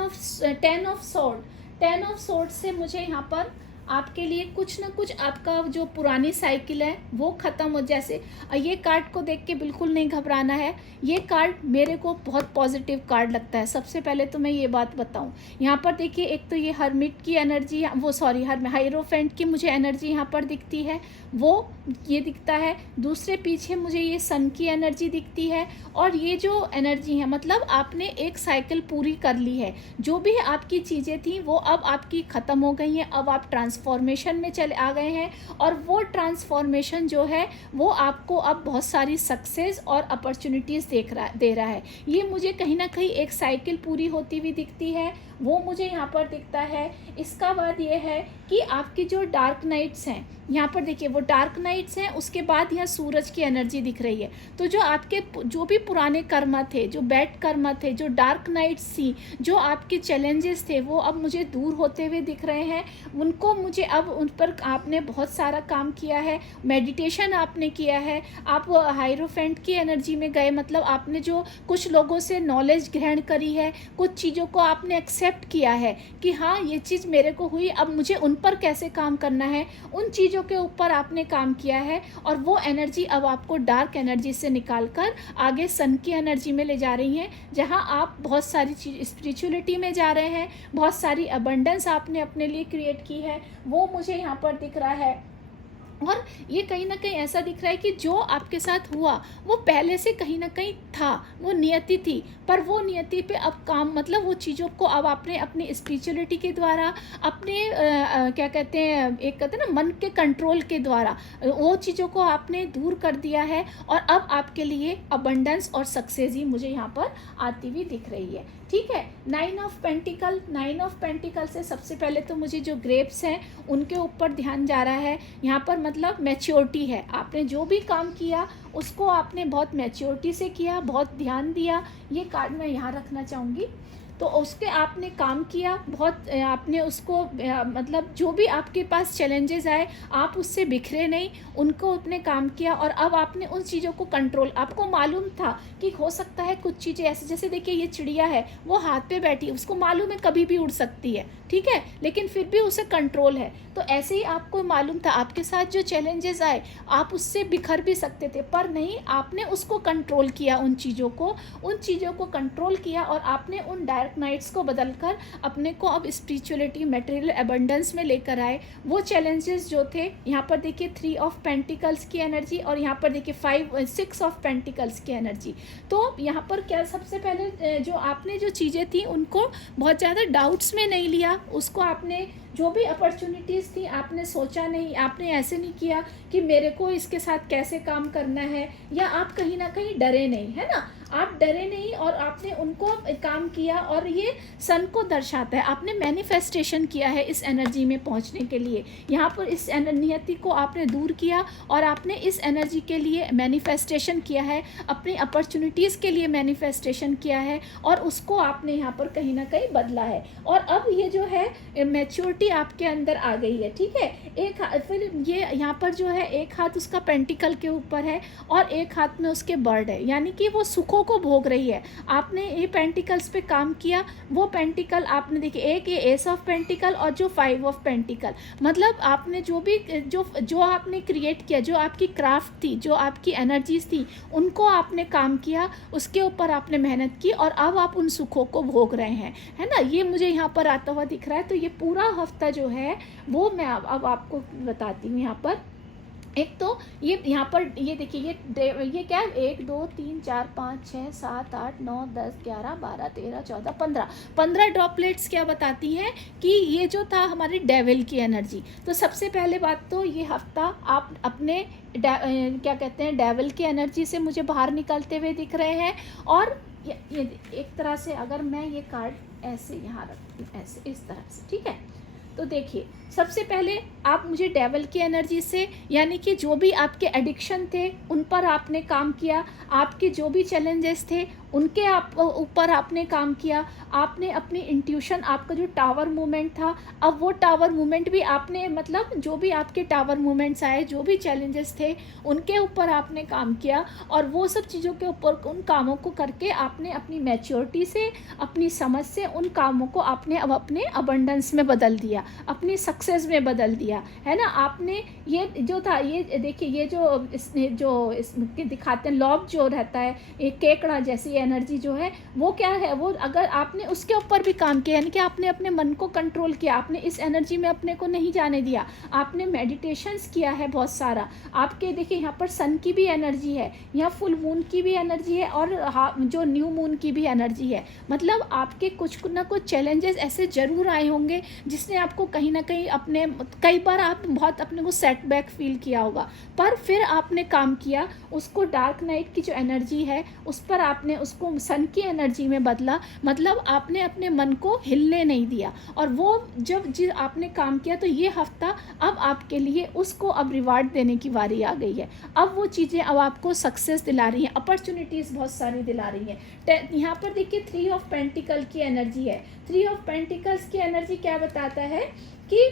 ऑफ सोर्ड से मुझे यहाँ पर आपके लिए कुछ ना कुछ आपका जो पुरानी साइकिल है वो ख़त्म हो। जैसे ये कार्ड को देख के बिल्कुल नहीं घबराना है, ये कार्ड मेरे को बहुत पॉजिटिव कार्ड लगता है। सबसे पहले तो मैं ये बात बताऊं, यहाँ पर देखिए एक तो ये हर्मिट की एनर्जी, हाइरोफेंट की मुझे एनर्जी यहाँ पर दिखती है, वो ये दिखता है। दूसरे पीछे मुझे ये सन की एनर्जी दिखती है, और ये जो एनर्जी है मतलब आपने एक साइकिल पूरी कर ली है। जो भी आपकी चीज़ें थी वो अब आपकी ख़त्म हो गई हैं, अब आप ट्रांसफॉर्मेशन में चले आ गए हैं, और वो ट्रांसफॉर्मेशन जो है वो आपको अब बहुत सारी सक्सेस और अपॉर्चुनिटीज़ दे रहा है। ये मुझे कहीं ना कहीं एक साइकिल पूरी होती हुई दिखती है, वो मुझे यहाँ पर दिखता है। इसका बाद ये है कि आपकी जो डार्क नाइट्स हैं, यहाँ पर देखिए वो डार्क नाइट्स हैं, उसके बाद यहाँ सूरज की एनर्जी दिख रही है। तो जो आपके जो भी पुराने कर्म थे, जो बैड कर्म थे, जो डार्क नाइट्स थी, जो आपके चैलेंजेस थे, वो अब मुझे दूर होते हुए दिख रहे हैं। उनको मुझे अब उन पर आपने बहुत सारा काम किया है, मेडिटेशन आपने किया है, आप हाइरोफेंट की एनर्जी में गए, मतलब आपने जो कुछ लोगों से नॉलेज ग्रहण करी है, कुछ चीज़ों को आपने एक्सेप्ट किया है कि हाँ ये चीज़ मेरे को हुई, अब मुझे उन पर कैसे काम करना है, उन चीज़ों के ऊपर आपने काम किया है। और वो एनर्जी अब आपको डार्क एनर्जी से निकालकर आगे सन की एनर्जी में ले जा रही हैं, जहां आप बहुत सारी चीज स्पिरिचुअलिटी में जा रहे हैं, बहुत सारी अबंडेंस आपने अपने लिए क्रिएट की है, वो मुझे यहाँ पर दिख रहा है। और ये कहीं ना कहीं ऐसा दिख रहा है कि जो आपके साथ हुआ वो पहले से कहीं ना कहीं था, वो नियति थी, पर वो नियति पे अब काम, मतलब वो चीज़ों को अब आपने अपनी स्पिरिचुअलिटी के द्वारा, अपने क्या कहते हैं, एक कहते हैं ना मन के कंट्रोल के द्वारा, वो चीज़ों को आपने दूर कर दिया है, और अब आपके लिए अबंडेंस और सक्सेस ही मुझे यहाँ पर आती हुई दिख रही है। ठीक है। 9 ऑफ पेंटिकल से सबसे पहले तो मुझे जो ग्रेप्स हैं उनके ऊपर ध्यान जा रहा है। यहाँ पर मतलब मैच्योरिटी है, आपने जो भी काम किया उसको आपने बहुत मैच्योरिटी से किया, बहुत ध्यान दिया। ये कार्ड मैं यहाँ रखना चाहूँगी। तो उसके आपने काम किया बहुत, आपने उसको मतलब जो भी आपके पास चैलेंजेस आए आप उससे बिखरे नहीं, उनको अपने काम किया। और अब आपने उन चीज़ों को कंट्रोल, आपको मालूम था कि हो सकता है कुछ चीज़ें ऐसे, जैसे देखिए ये चिड़िया है वो हाथ पे बैठी, उसको मालूम है कभी भी उड़ सकती है, ठीक है, लेकिन फिर भी उसे कंट्रोल है। तो ऐसे ही आपको मालूम था आपके साथ जो चैलेंजेस आए आप उससे बिखर भी सकते थे, पर नहीं, आपने उसको कंट्रोल किया, उन चीज़ों को कंट्रोल किया। और आपने उन डायरेक्ट नाइट्स को बदलकर अपने को अब स्पिरिचुअलिटी, मटेरियल एबंडेंस में लेकर आए। वो चैलेंजेस जो थे, यहाँ पर देखिए 3 ऑफ पेंटिकल्स की एनर्जी, और यहाँ पर देखिए 6 ऑफ पेंटिकल्स की एनर्जी। तो यहाँ पर क्या, सबसे पहले जो आपने जो चीज़ें थी उनको बहुत ज़्यादा डाउट्स में नहीं लिया, उसको आपने जो भी अपॉर्चुनिटीज़ थी आपने सोचा नहीं, आपने ऐसे नहीं किया कि मेरे को इसके साथ कैसे काम करना है, या आप कहीं ना कहीं डरे नहीं, है ना, आप डरे नहीं और आपने उनको काम किया। और ये सन को दर्शाता है, आपने मैनिफेस्टेशन किया है इस एनर्जी में पहुंचने के लिए। यहाँ पर इस नियति को आपने दूर किया और आपने इस एनर्जी के लिए मैनिफेस्टेशन किया है, अपनी अपॉर्चुनिटीज़ के लिए मैनिफेस्टेशन किया है, और उसको आपने यहाँ पर कहीं ना कहीं बदला है। और अब ये जो है मैच्योरिटी आपके अंदर आ गई है, ठीक है। एक फिर ये यहाँ पर जो है एक हाथ उसका पेंटिकल के ऊपर है और एक हाथ में उसके बर्ड है, यानी कि वो सुखों को भोग रही है। आपने ये पेंटिकल्स पे काम किया, वो पेंटिकल आपने देखिए, एक ये एस ऑफ पेंटिकल और जो 5 ऑफ पेंटिकल, मतलब आपने जो भी जो आपने क्रिएट किया, जो आपकी क्राफ्ट थी, जो आपकी एनर्जीज थी, उनको आपने काम किया, उसके ऊपर आपने मेहनत की, और अब आप उन सुखों को भोग रहे हैं, है ना। ये मुझे यहाँ पर आता हुआ दिख रहा है। तो ये पूरा हफ्ता जो है वो मैं अब आपको बताती हूँ। यहाँ पर एक तो ये यहाँ पर ये देखिए, ये क्या है, 1 2 3 4 5 6 7 8 9 10 11 12 13 14 15 ड्रॉपलेट्स क्या बताती हैं कि ये जो था हमारी डेविल की एनर्जी। तो सबसे पहले बात तो ये हफ्ता आप अपने क्या कहते हैं, डेविल की एनर्जी से मुझे बाहर निकलते हुए दिख रहे हैं। और ये एक तरह से अगर मैं ये कार्ड ऐसे यहाँ रखती हूँ, ऐसे इस तरह से, ठीक है। तो देखिए, सबसे पहले आप मुझे डेविल की एनर्जी से, यानी कि जो भी आपके एडिक्शन थे उन पर आपने काम किया, आपके जो भी चैलेंजेस थे उनके आप ऊपर आपने काम किया, आपने अपनी इंट्यूशन, आपका जो टावर मूवमेंट था, अब वो टावर मूवमेंट भी आपने, मतलब जो भी आपके टावर मूवमेंट्स आए, जो भी चैलेंजेस थे उनके ऊपर आपने काम किया। और वो सब चीज़ों के ऊपर, उन कामों को करके आपने अपनी मैच्योरिटी से, अपनी समझ से उन कामों को आपने अब अपने अबंडेंस में बदल दिया, अपनी सक्सेस में बदल दिया, है ना। आपने ये जो था, ये देखिए, ये जो इसके दिखाते हैं लॉब जो रहता है, एक केकड़ा जैसी एनर्जी जो है, वो क्या है, वो अगर आपने उसके ऊपर भी काम किया, यानी कि आपने अपने मन को कंट्रोल किया, आपने इस एनर्जी में अपने को नहीं जाने दिया, आपने मेडिटेशंस किया है बहुत सारा। आपके देखिए यहाँ पर सन की भी एनर्जी है, यहाँ फुल मून की भी एनर्जी है, और जो न्यू मून की भी एनर्जी है। मतलब आपके कुछ ना कुछ चैलेंजेस ऐसे ज़रूर आए होंगे जिसने आपको कहीं ना कहीं अपने, कई बार आप बहुत अपने को सेटबैक फील किया होगा, पर फिर आपने काम किया, उसको डार्क नाइट की जो एनर्जी है उस पर आपने उसको सन की एनर्जी में बदला। मतलब आपने अपने मन को हिलने नहीं दिया, और वो जब आपने काम किया, तो ये हफ्ता अब आपके लिए उसको अब रिवार्ड देने की बारी आ गई है। अब वो चीज़ें अब आपको सक्सेस दिला रही हैं, अपॉर्चुनिटीज़ बहुत सारी दिला रही हैं। यहाँ पर देखिए 3 ऑफ पेंटिकल की एनर्जी है। 3 ऑफ पेंटिकल्स की एनर्जी क्या बताता है कि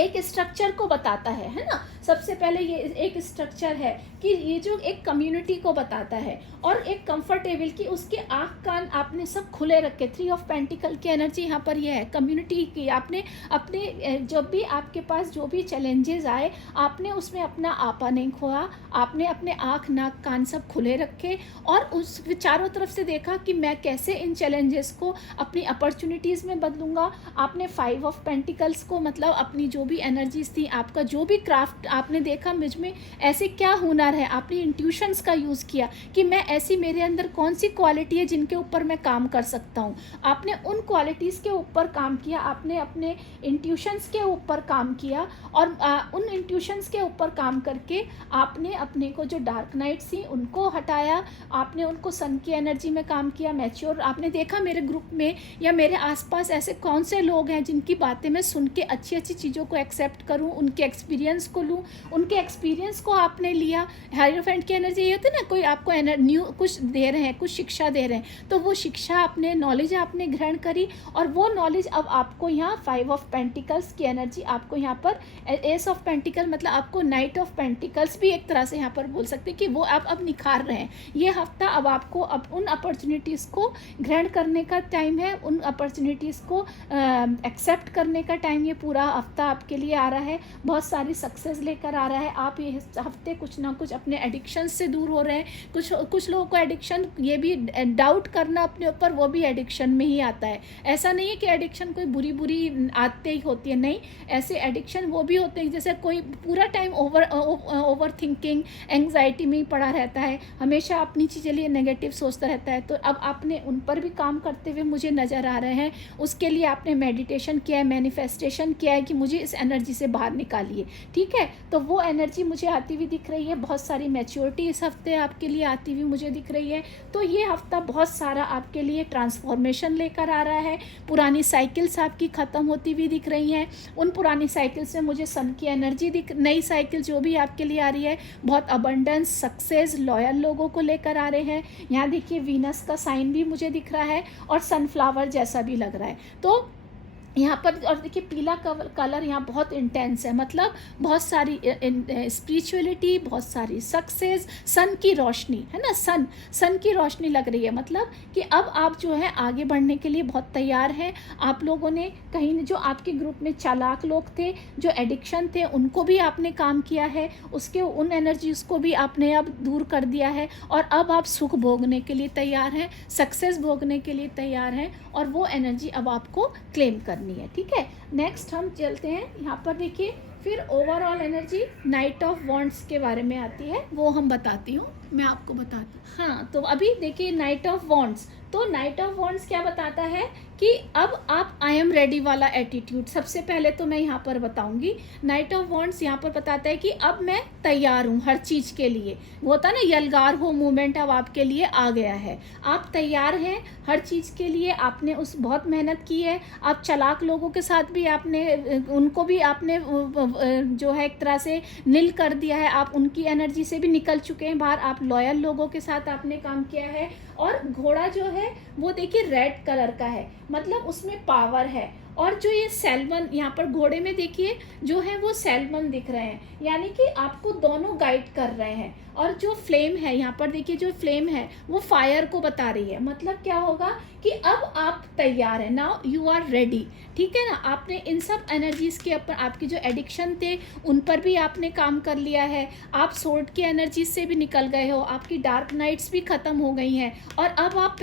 एक स्ट्रक्चर को बताता है ना। सबसे पहले ये एक स्ट्रक्चर है कि ये जो एक कम्युनिटी को बताता है, और एक कंफर्टेबल की उसके आँख कान आपने सब खुले रखे। 3 ऑफ पेंटिकल की एनर्जी यहाँ पर ये है कम्युनिटी की। आपने अपने जब भी आपके पास जो भी चैलेंजेस आए, आपने उसमें अपना आपा नहीं खोया, आपने अपने आँख नाक कान सब खुले रखे, और उस चारों तरफ से देखा कि मैं कैसे इन चैलेंजेस को अपनी अपॉर्चुनिटीज़ में बदलूँगा। आपने 5 ऑफ पेंटिकल्स को, मतलब अपनी जो भी एनर्जीज थी, आपका जो भी क्राफ्ट आपने देखा मुझ में ऐसे क्या हुनर है, आपने इंट्यूशंस का यूज़ किया कि मैं ऐसी, मेरे अंदर कौन सी क्वालिटी है जिनके ऊपर मैं काम कर सकता हूँ। आपने उन क्वालिटीज़ के ऊपर काम किया, आपने अपने इंट्यूशंस के ऊपर काम किया, और उन इंट्यूशंस के ऊपर काम करके आपने अपने को जो डार्क नाइट्स थी उनको हटाया, आपने उनको सन की एनर्जी में काम किया, मैच्योर। आपने देखा मेरे ग्रुप में या मेरे आसपास ऐसे कौन से लोग हैं जिनकी बातें मैं सुन के अच्छी अच्छी चीज़ों को एक्सेप्ट करूं, उनके एक्सपीरियंस को लूं, उनके एक्सपीरियंस को आपने लिया। हायरोफेंट की एनर्जी ये होती है ना, कोई आपको न्यू कुछ दे रहे हैं, कुछ शिक्षा दे रहे हैं, तो वो शिक्षा आपने, नॉलेज आपने ग्रहण करी, और वो नॉलेज अब आपको यहाँ 5 ऑफ पेंटिकल्स की एनर्जी आपको यहाँ पर, एस ऑफ पेंटिकल मतलब आपको नाइट ऑफ पेंटिकल्स भी एक तरह से यहाँ पर बोल सकते हैं कि वो आप अब निखार रहे हैं। ये हफ्ता अब आपको अब उन अपॉर्चुनिटीज़ को ग्रहण करने का टाइम है, उन अपॉर्चुनिटीज़ को एक्सेप्ट करने का टाइम ये पूरा हफ्ता आपके लिए आ रहा है। बहुत सारी सक्सेस लेकर आ रहा है। आप ये हफ्ते कुछ ना कुछ अपने एडिक्शन से दूर हो रहे हैं। कुछ लोगों को एडिक्शन, ये भी डाउट करना अपने ऊपर, वो भी एडिक्शन में ही आता है। ऐसा नहीं है कि एडिक्शन कोई बुरी आते ही होती है, नहीं, ऐसे एडिक्शन वो भी होते हैं जैसे कोई पूरा टाइम ओवर थिंकिंग, एंग्जाइटी में ही पड़ा रहता है, हमेशा अपनी चीज़ें लिए नेगेटिव सोचता रहता है। तो अब आपने उन पर भी काम करते हुए मुझे नज़र आ रहे हैं। उसके लिए आपने मेडिटेशन किया है, मैनिफेस्टेशन किया है कि मुझे इस एनर्जी से बाहर निकालिए, ठीक है। तो वो एनर्जी मुझे आती हुई दिख रही है। बहुत सारी मैच्योरिटी इस हफ्ते आपके लिए आती हुई मुझे दिख रही है। तो ये हफ्ता बहुत सारा आपके लिए ट्रांसफॉर्मेशन लेकर आ रहा है। पुरानी साइकिल्स आपकी ख़त्म होती हुई दिख रही हैं। उन पुरानी साइकिल से मुझे सन की एनर्जी नई साइकिल जो भी आपके लिए आ रही है, बहुत अबंडेंस, सक्सेस, लॉयल लोगों को लेकर आ रहे हैं। यहाँ देखिए वीनस का साइन भी मुझे दिख रहा है और सनफ्लावर जैसा भी लग रहा है। तो यहाँ पर, और देखिए पीला कलर यहाँ बहुत इंटेंस है, मतलब बहुत सारी स्पिरिचुअलिटी, बहुत सारी सक्सेस, सन की रोशनी है ना, सन की रोशनी लग रही है। मतलब कि अब आप जो है आगे बढ़ने के लिए बहुत तैयार हैं। आप लोगों ने कहीं, जो आपके ग्रुप में चालाक लोग थे, जो एडिक्शन थे, उनको भी आपने काम किया है, उसके उन एनर्जीज़ को भी आपने अब दूर कर दिया है, और अब आप सुख भोगने के लिए तैयार हैं, सक्सेस भोगने के लिए तैयार हैं, और वो एनर्जी अब आपको क्लेम करनी है, ठीक है। नेक्स्ट हम चलते हैं, यहाँ पर देखिए फिर overall energy night of wands के बारे में आती है, वो हम बताती हूँ, मैं आपको बताती हूँ। हाँ, तो अभी देखिए नाइट ऑफ वॉन्ड्स, तो नाइट ऑफ वॉन्ड्स क्या बताता है कि अब आप आई एम रेडी वाला एटीट्यूड, सबसे पहले तो मैं यहाँ पर बताऊंगी। नाइट ऑफ वॉन्ड्स यहाँ पर बताता है कि अब मैं तैयार हूँ हर चीज़ के लिए। वो होता है ना, यलगार हो मूवमेंट अब आपके लिए आ गया है। आप तैयार हैं हर चीज़ के लिए, आपने उस बहुत मेहनत की है। आप चालाक लोगों के साथ भी आपने, उनको भी आपने जो है एक तरह से नील कर दिया है, आप उनकी एनर्जी से भी निकल चुके हैं बाहर। आप लॉयल लोगों के साथ आपने काम किया है। और घोड़ा जो है वो देखिए रेड कलर का है, मतलब उसमें पावर है। और जो ये सैल्मन, यहाँ पर घोड़े में देखिए जो है वो सैल्मन दिख रहे हैं, यानी कि आपको दोनों गाइड कर रहे हैं। और जो फ्लेम है यहाँ पर देखिए, जो फ्लेम है वो फायर को बता रही है। मतलब क्या होगा कि अब आप तैयार हैं, नाउ यू आर रेडी, ठीक है ना। आपने इन सब एनर्जीज़ के ऊपर, आपके जो एडिक्शन थे उन पर भी आपने काम कर लिया है। आप सोर्ड की एनर्जीज से भी निकल गए हो, आपकी डार्क नाइट्स भी ख़त्म हो गई हैं, और अब आप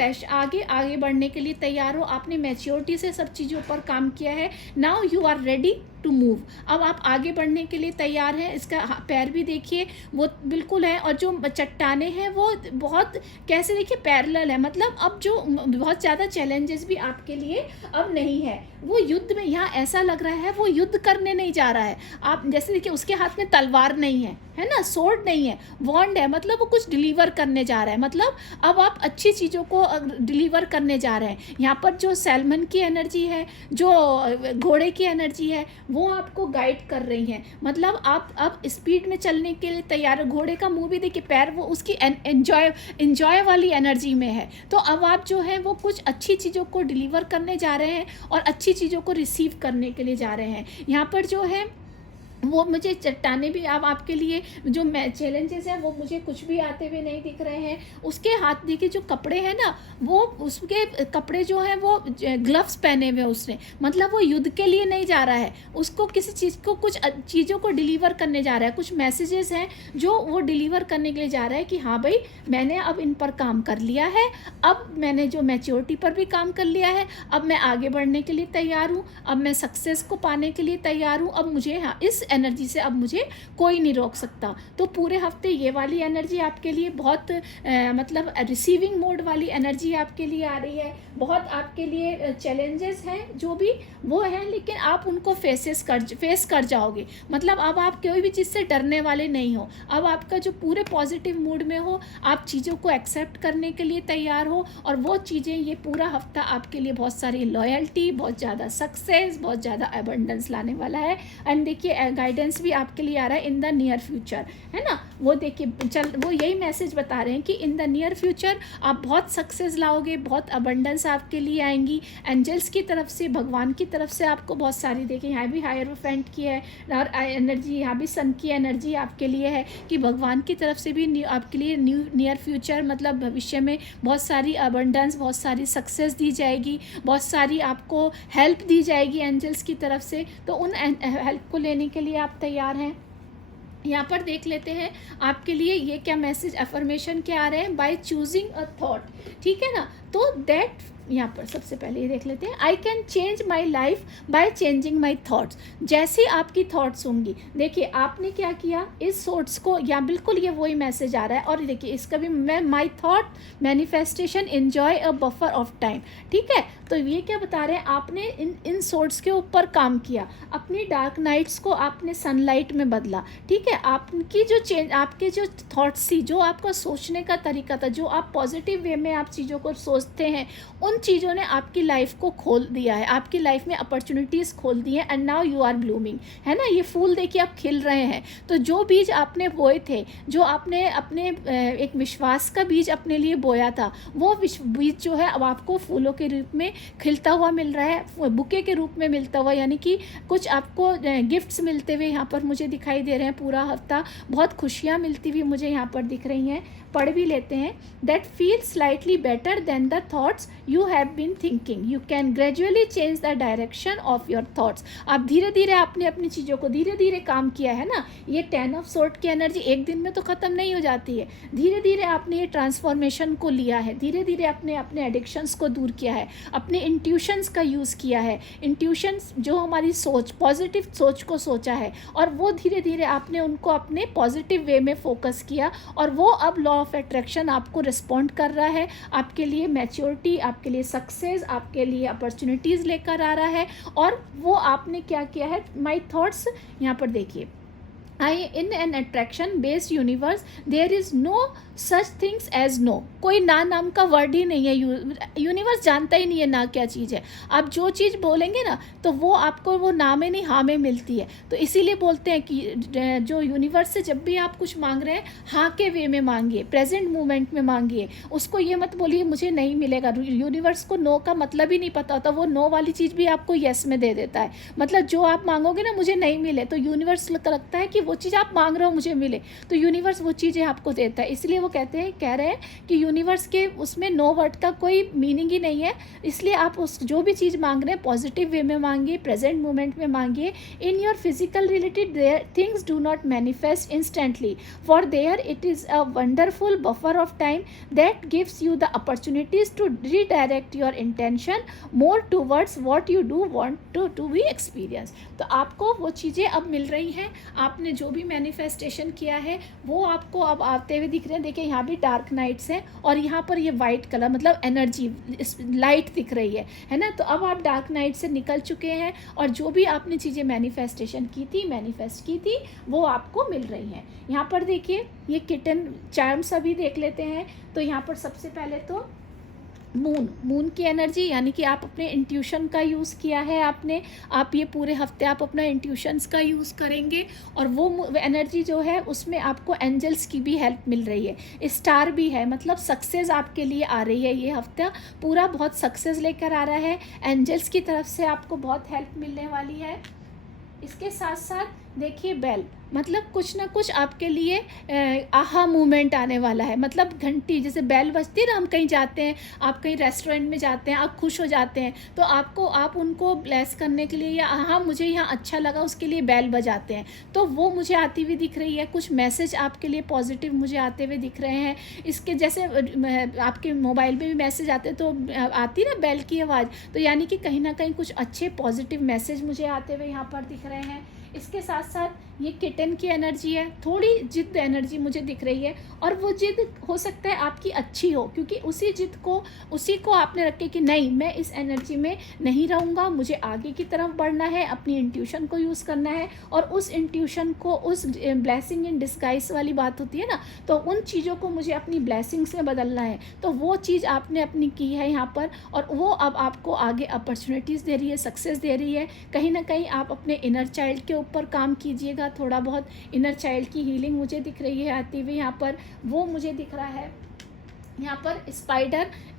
आगे बढ़ने के लिए तैयार हो। आपने मैच्योरिटी से सब चीज़ों पर काम किया है। Now you are ready to move, अब आप आगे बढ़ने के लिए तैयार हैं। इसका पैर भी देखिए वो बिल्कुल है, और जो चट्टाने हैं वो बहुत कैसे देखिए पैरेलल है। मतलब अब जो बहुत ज़्यादा चैलेंजेस भी आपके लिए अब नहीं है। वो युद्ध में, यहाँ ऐसा लग रहा है वो युद्ध करने नहीं जा रहा है। आप जैसे देखिए उसके हाथ में तलवार नहीं है ना, सोर्ड नहीं है, वॉन्ड है, मतलब वो कुछ डिलीवर करने जा रहा है। मतलब अब आप अच्छी चीज़ों को डिलीवर करने जा रहे हैं। यहाँ पर जो सैल्मन की एनर्जी है, जो घोड़े की एनर्जी है, वो आपको गाइड कर रही हैं। मतलब आप अब स्पीड में चलने के लिए तैयार हो। घोड़े का मुंह भी देखिए, पैर वो उसकी एंजॉय वाली एनर्जी में है। तो अब आप जो है वो कुछ अच्छी चीज़ों को डिलीवर करने जा रहे हैं और अच्छी चीज़ों को रिसीव करने के लिए जा रहे हैं। यहाँ पर जो है वो मुझे चट्टाने भी अब आपके लिए जो चैलेंजेस हैं वो मुझे कुछ भी आते हुए नहीं दिख रहे हैं। उसके हाथ देखिए जो कपड़े हैं ना, वो उसके कपड़े जो हैं वो ग्लव्स पहने हुए उसने, मतलब वो युद्ध के लिए नहीं जा रहा है। उसको किसी चीज़ को, कुछ चीज़ों को डिलीवर करने जा रहा है। कुछ मैसेजेस हैं जो वो डिलीवर करने के लिए जा रहा है कि हाँ भाई मैंने अब इन पर काम कर लिया है, अब मैंने जो मैच्योरिटी पर भी काम कर लिया है, अब मैं आगे बढ़ने के लिए तैयार हूँ, अब मैं सक्सेस को पाने के लिए तैयार हूँ। अब मुझे इस एनर्जी से अब मुझे कोई नहीं रोक सकता। तो पूरे हफ्ते ये वाली एनर्जी आपके लिए बहुत मतलब रिसीविंग मोड वाली एनर्जी आपके लिए आ रही है। बहुत आपके लिए चैलेंजेस हैं जो भी वो हैं, लेकिन आप उनको फेस कर जाओगे। मतलब अब आप कोई भी चीज़ से डरने वाले नहीं हो। अब आपका जो पूरे पॉजिटिव मूड में हो, आप चीज़ों को एक्सेप्ट करने के लिए तैयार हो, और वो चीज़ें ये पूरा हफ्ता आपके लिए बहुत सारी लॉयल्टी, बहुत ज़्यादा सक्सेस, बहुत ज़्यादा अबंडेंस लाने वाला है। एंड देखिए गाइडेंस भी आपके लिए आ रहा है इन द नियर फ्यूचर, है ना। वो देखिए वो यही मैसेज बता रहे हैं कि इन द नियर फ्यूचर आप बहुत सक्सेस लाओगे, बहुत अबंडेंस आपके लिए आएंगी। एंजल्स की तरफ से, भगवान की तरफ से आपको बहुत सारी, देखिए यहाँ भी हायरोफेंट की है और एनर्जी, यहाँ भी सन की एनर्जी आपके लिए है कि भगवान की तरफ से भी आपके लिए नियर फ्यूचर मतलब भविष्य में बहुत सारी अबंडेंस, बहुत सारी सक्सेस दी जाएगी, बहुत सारी आपको हेल्प दी जाएगी एंजल्स की तरफ से। तो उन हेल्प को लेने के लिए आप तैयार हैं। यहाँ पर देख लेते हैं आपके लिए ये क्या मैसेज अफर्मेशन क्या आ रहे हैं। बाय चूजिंग अ थॉट, ठीक है ना। तो दैट यहाँ पर सबसे पहले ये देख लेते हैं, I can change my life by changing my thoughts. जैसी आपकी थाट्स होंगी, देखिए आपने क्या किया, इस सोर्ट्स को, या बिल्कुल ये वही मैसेज आ रहा है। और देखिए इसका भी, मैं my thought manifestation enjoy a buffer of time, ठीक है। तो ये क्या बता रहे हैं, आपने इन सोर्ट्स के ऊपर काम किया, अपनी डार्क नाइट्स को आपने सनलाइट में बदला, ठीक है। आपकी जो चेंज, आपके जो थॉट्स थी, जो आपका सोचने का तरीका था, जो आप पॉजिटिव वे में आप चीज़ों को सोचते हैं, उन चीज़ों ने आपकी लाइफ को खोल दिया है, आपकी लाइफ में अपॉर्चुनिटीज़ खोल दी हैं। And now you are blooming, है ना। ये फूल देखिए आप खिल रहे हैं। तो जो बीज आपने बोए थे, जो आपने अपने एक विश्वास का बीज अपने लिए बोया था, वो बीज जो है अब आपको फूलों के रूप में खिलता हुआ मिल रहा है, बुके के रूप में मिलता हुआ, यानी कि कुछ आपको गिफ्ट्स मिलते हुए यहाँ पर मुझे दिखाई दे रहे हैं। पूरा हफ्ता बहुत खुशियाँ मिलती हुई मुझे यहाँ पर दिख रही हैं। पढ़ भी लेते हैं। That feel slightly better than the thoughts you have been thinking, you can gradually change the direction of your thoughts. आप धीरे धीरे आपने अपनी चीज़ों को धीरे धीरे काम किया है ना। ये 10 ऑफ सोर्ट की एनर्जी एक दिन में तो ख़त्म नहीं हो जाती है। धीरे धीरे आपने ये ट्रांसफॉर्मेशन को लिया है, धीरे धीरे आपने अपने एडिक्शंस को दूर किया है, अपने इंट्यूशंस का यूज़ किया है। इंट्यूशंस जो हमारी सोच, पॉजिटिव सोच को सोचा है, और वो धीरे धीरे आपने उनको अपने पॉजिटिव वे में फोकस किया, और वो अब लॉ ऑफ अट्रैक्शन आपको रिस्पॉन्ड कर रहा है। आपके लिए मैच्योरिटी, आपके लिए सक्सेस, आपके लिए अपॉर्चुनिटीज़ लेकर आ रहा है। और वो आपने क्या किया है, माई थॉट्स, यहाँ पर देखिए, I in an attraction based universe there is no such things as no. कोई ना नाम का वर्ड ही नहीं है। यूनिवर्स जानता ही नहीं है ना क्या चीज़ है। आप जो चीज़ बोलेंगे ना, तो वो आपको वो ना में नहीं हाँ में मिलती है। तो इसीलिए बोलते हैं कि जो यूनिवर्स से जब भी आप कुछ मांग रहे हैं, हाँ के वे में मांगिए, प्रेजेंट मोमेंट में मांगिए। उसको ये मत बोलिए मुझे नहीं मिलेगा। यूनिवर्स को नो का मतलब ही नहीं पता होता, वो नो वाली चीज़ भी आपको येस में दे देता है। मतलब जो आप मांगोगे ना, मुझे नहीं मिले, तो यूनिवर्स लगता है कि वो चीज़ आप मांग रहे हो मुझे मिले, तो यूनिवर्स वो चीज़ें आपको देता है। इसलिए वो कह रहे हैं कि यूनिवर्स के उसमें नो वर्ड का कोई मीनिंग ही नहीं है। इसलिए आप उस जो भी चीज़ मांग रहे हैं पॉजिटिव वे में मांगिए, प्रेजेंट मोमेंट में मांगिए। In your physical related things do not manifest instantly, for there it is a wonderful buffer of time that gives you the opportunities to redirect your intention more towards what you do want to be experience. तो आपको वो चीज़ें अब मिल रही हैं। आपने जो भी मैनिफेस्टेशन किया है वो आपको अब आते हुए दिख रहे हैं। देखिए यहाँ भी डार्क नाइट्स हैं, और यहाँ पर ये वाइट कलर मतलब एनर्जी, लाइट दिख रही है ना। तो अब आप डार्क नाइट से निकल चुके हैं, और जो भी आपने चीज़ें मैनिफेस्ट की थी वो आपको मिल रही हैं। यहाँ पर देखिए ये किटन चार्म्स अभी देख लेते हैं। तो यहाँ पर सबसे पहले तो मून की एनर्जी, यानी कि आप अपने इंट्यूशन का यूज़ किया है आपने। आप ये पूरे हफ्ते आप अपना इंट्यूशंस का यूज़ करेंगे, और वो एनर्जी जो है उसमें आपको एंजल्स की भी हेल्प मिल रही है, स्टार भी है। मतलब सक्सेस आपके लिए आ रही है। ये हफ्ता पूरा बहुत सक्सेस लेकर आ रहा है। एंजल्स की तरफ से आपको बहुत हेल्प मिलने वाली है। इसके साथ साथ देखिए बेल, मतलब कुछ ना कुछ आपके लिए आहा मूवमेंट आने वाला है। मतलब घंटी जैसे बेल बजती है ना, हम कहीं जाते हैं, आप कहीं रेस्टोरेंट में जाते हैं, आप खुश हो जाते हैं, तो आप उनको ब्लेस करने के लिए, या हाँ मुझे यहाँ अच्छा लगा उसके लिए बेल बजाते हैं। तो वो मुझे आती हुई दिख रही है। कुछ मैसेज आपके लिए पॉजिटिव मुझे आते हुए दिख रहे हैं। इसके जैसे आपके मोबाइल में भी मैसेज आते हैं, तो आती ना बेल की आवाज़, तो यानी कि कहीं ना कहीं कुछ अच्छे पॉजिटिव मैसेज मुझे आते हुए यहाँ पर दिख रहे हैं। इसके साथ साथ ये किटन की एनर्जी है, थोड़ी जिद एनर्जी मुझे दिख रही है, और वो जिद हो सकता है आपकी अच्छी हो, क्योंकि उसी को आपने रखे कि नहीं, मैं इस एनर्जी में नहीं रहूँगा, मुझे आगे की तरफ बढ़ना है, अपनी इंट्यूशन को यूज़ करना है, और उस इंट्यूशन को, उस ब्लेसिंग इन डिस्गाइज वाली बात होती है ना, तो उन चीज़ों को मुझे अपनी ब्लेसिंग्स में बदलना है। तो वो चीज़ आपने अपनी की है यहाँ पर, और वो अब आपको आगे अपॉर्चुनिटीज़ दे रही है, सक्सेस दे रही है। कहीं ना कहीं आप अपने इनर चाइल्ड के ऊपर काम कीजिएगा, थोड़ा बहुत इनर चाइल्ड की हीलिंग मुझे दिख रही है आती हुई यहाँ पर, वो मुझे दिख रहा है। यहाँ पर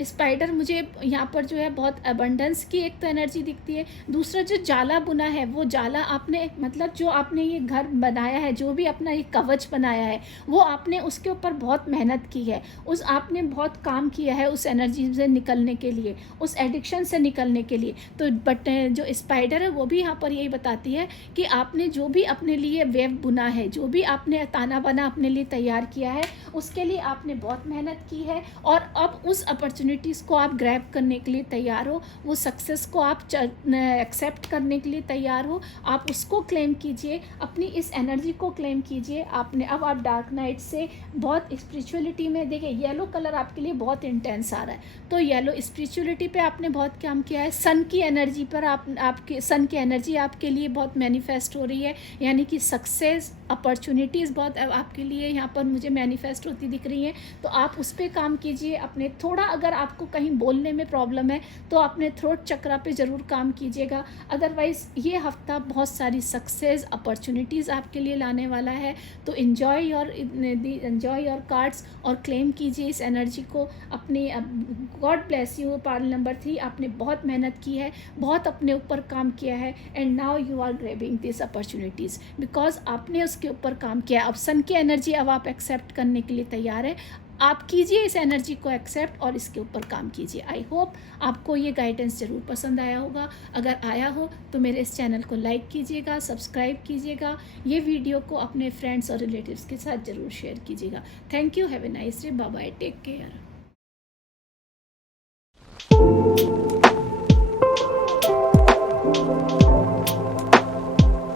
स्पाइडर मुझे यहाँ पर जो है बहुत अबंडेंस की एक तो एनर्जी दिखती है। दूसरा जो जाला बुना है, वो जाला आपने, मतलब जो आपने ये घर बनाया है, जो भी अपना ये कवच बनाया है, वो आपने उसके ऊपर बहुत मेहनत की है, आपने बहुत काम किया है उस एनर्जी से निकलने के लिए, उस एडिक्शन से निकलने के लिए। तो बट जो स्पाइडर है वो भी यहाँ पर यही बताती है कि आपने जो भी अपने लिए वेब बुना है, जो भी आपने ताना बाना अपने लिए तैयार किया है, उसके लिए आपने बहुत मेहनत की है, और अब उस अपॉर्चुनिटीज़ को आप ग्रैब करने के लिए तैयार हो, वो सक्सेस को आप एक्सेप्ट करने के लिए तैयार हो। आप उसको क्लेम कीजिए, अपनी इस एनर्जी को क्लेम कीजिए। आपने अब आप डार्क नाइट से बहुत स्पिरिचुअलिटी में, देखिए येलो कलर आपके लिए बहुत इंटेंस आ रहा है, तो येलो स्पिरिचुअलिटी पे आपने बहुत काम किया है। सन की एनर्जी पर आपके सन की एनर्जी आपके लिए बहुत मैनिफेस्ट हो रही है, यानी कि सक्सेस अपॉर्चुनिटीज़ बहुत आपके लिए यहाँ पर मुझे मैनिफेस्ट होती दिख रही हैं। तो आप उस पर काम कीजिए। अपने थोड़ा, अगर आपको कहीं बोलने में प्रॉब्लम है तो अपने थ्रोट चक्रा पे ज़रूर काम कीजिएगा। अदरवाइज़ ये हफ्ता बहुत सारी सक्सेस अपॉर्चुनिटीज़ आपके लिए लाने वाला है। तो एंजॉय योर कार्ड्स और क्लेम कीजिए इस एनर्जी को अपनी। God bless you. पार्ल नंबर 3, आपने बहुत मेहनत की है, बहुत अपने ऊपर काम किया है, and now you are grabbing this opportunities because आपने उसके ऊपर काम किया। अब सन की एनर्जी अब आप एक्सेप्ट करने के लिए तैयार है। आप कीजिए इस एनर्जी को एक्सेप्ट और इसके ऊपर काम कीजिए। आई होप आपको ये गाइडेंस ज़रूर पसंद आया होगा। अगर आया हो तो मेरे इस चैनल को लाइक कीजिएगा, सब्सक्राइब कीजिएगा, ये वीडियो को अपने फ्रेंड्स और रिलेटिव्स के साथ ज़रूर शेयर कीजिएगा। Thank you. Have a nice day. Bye bye. Take care.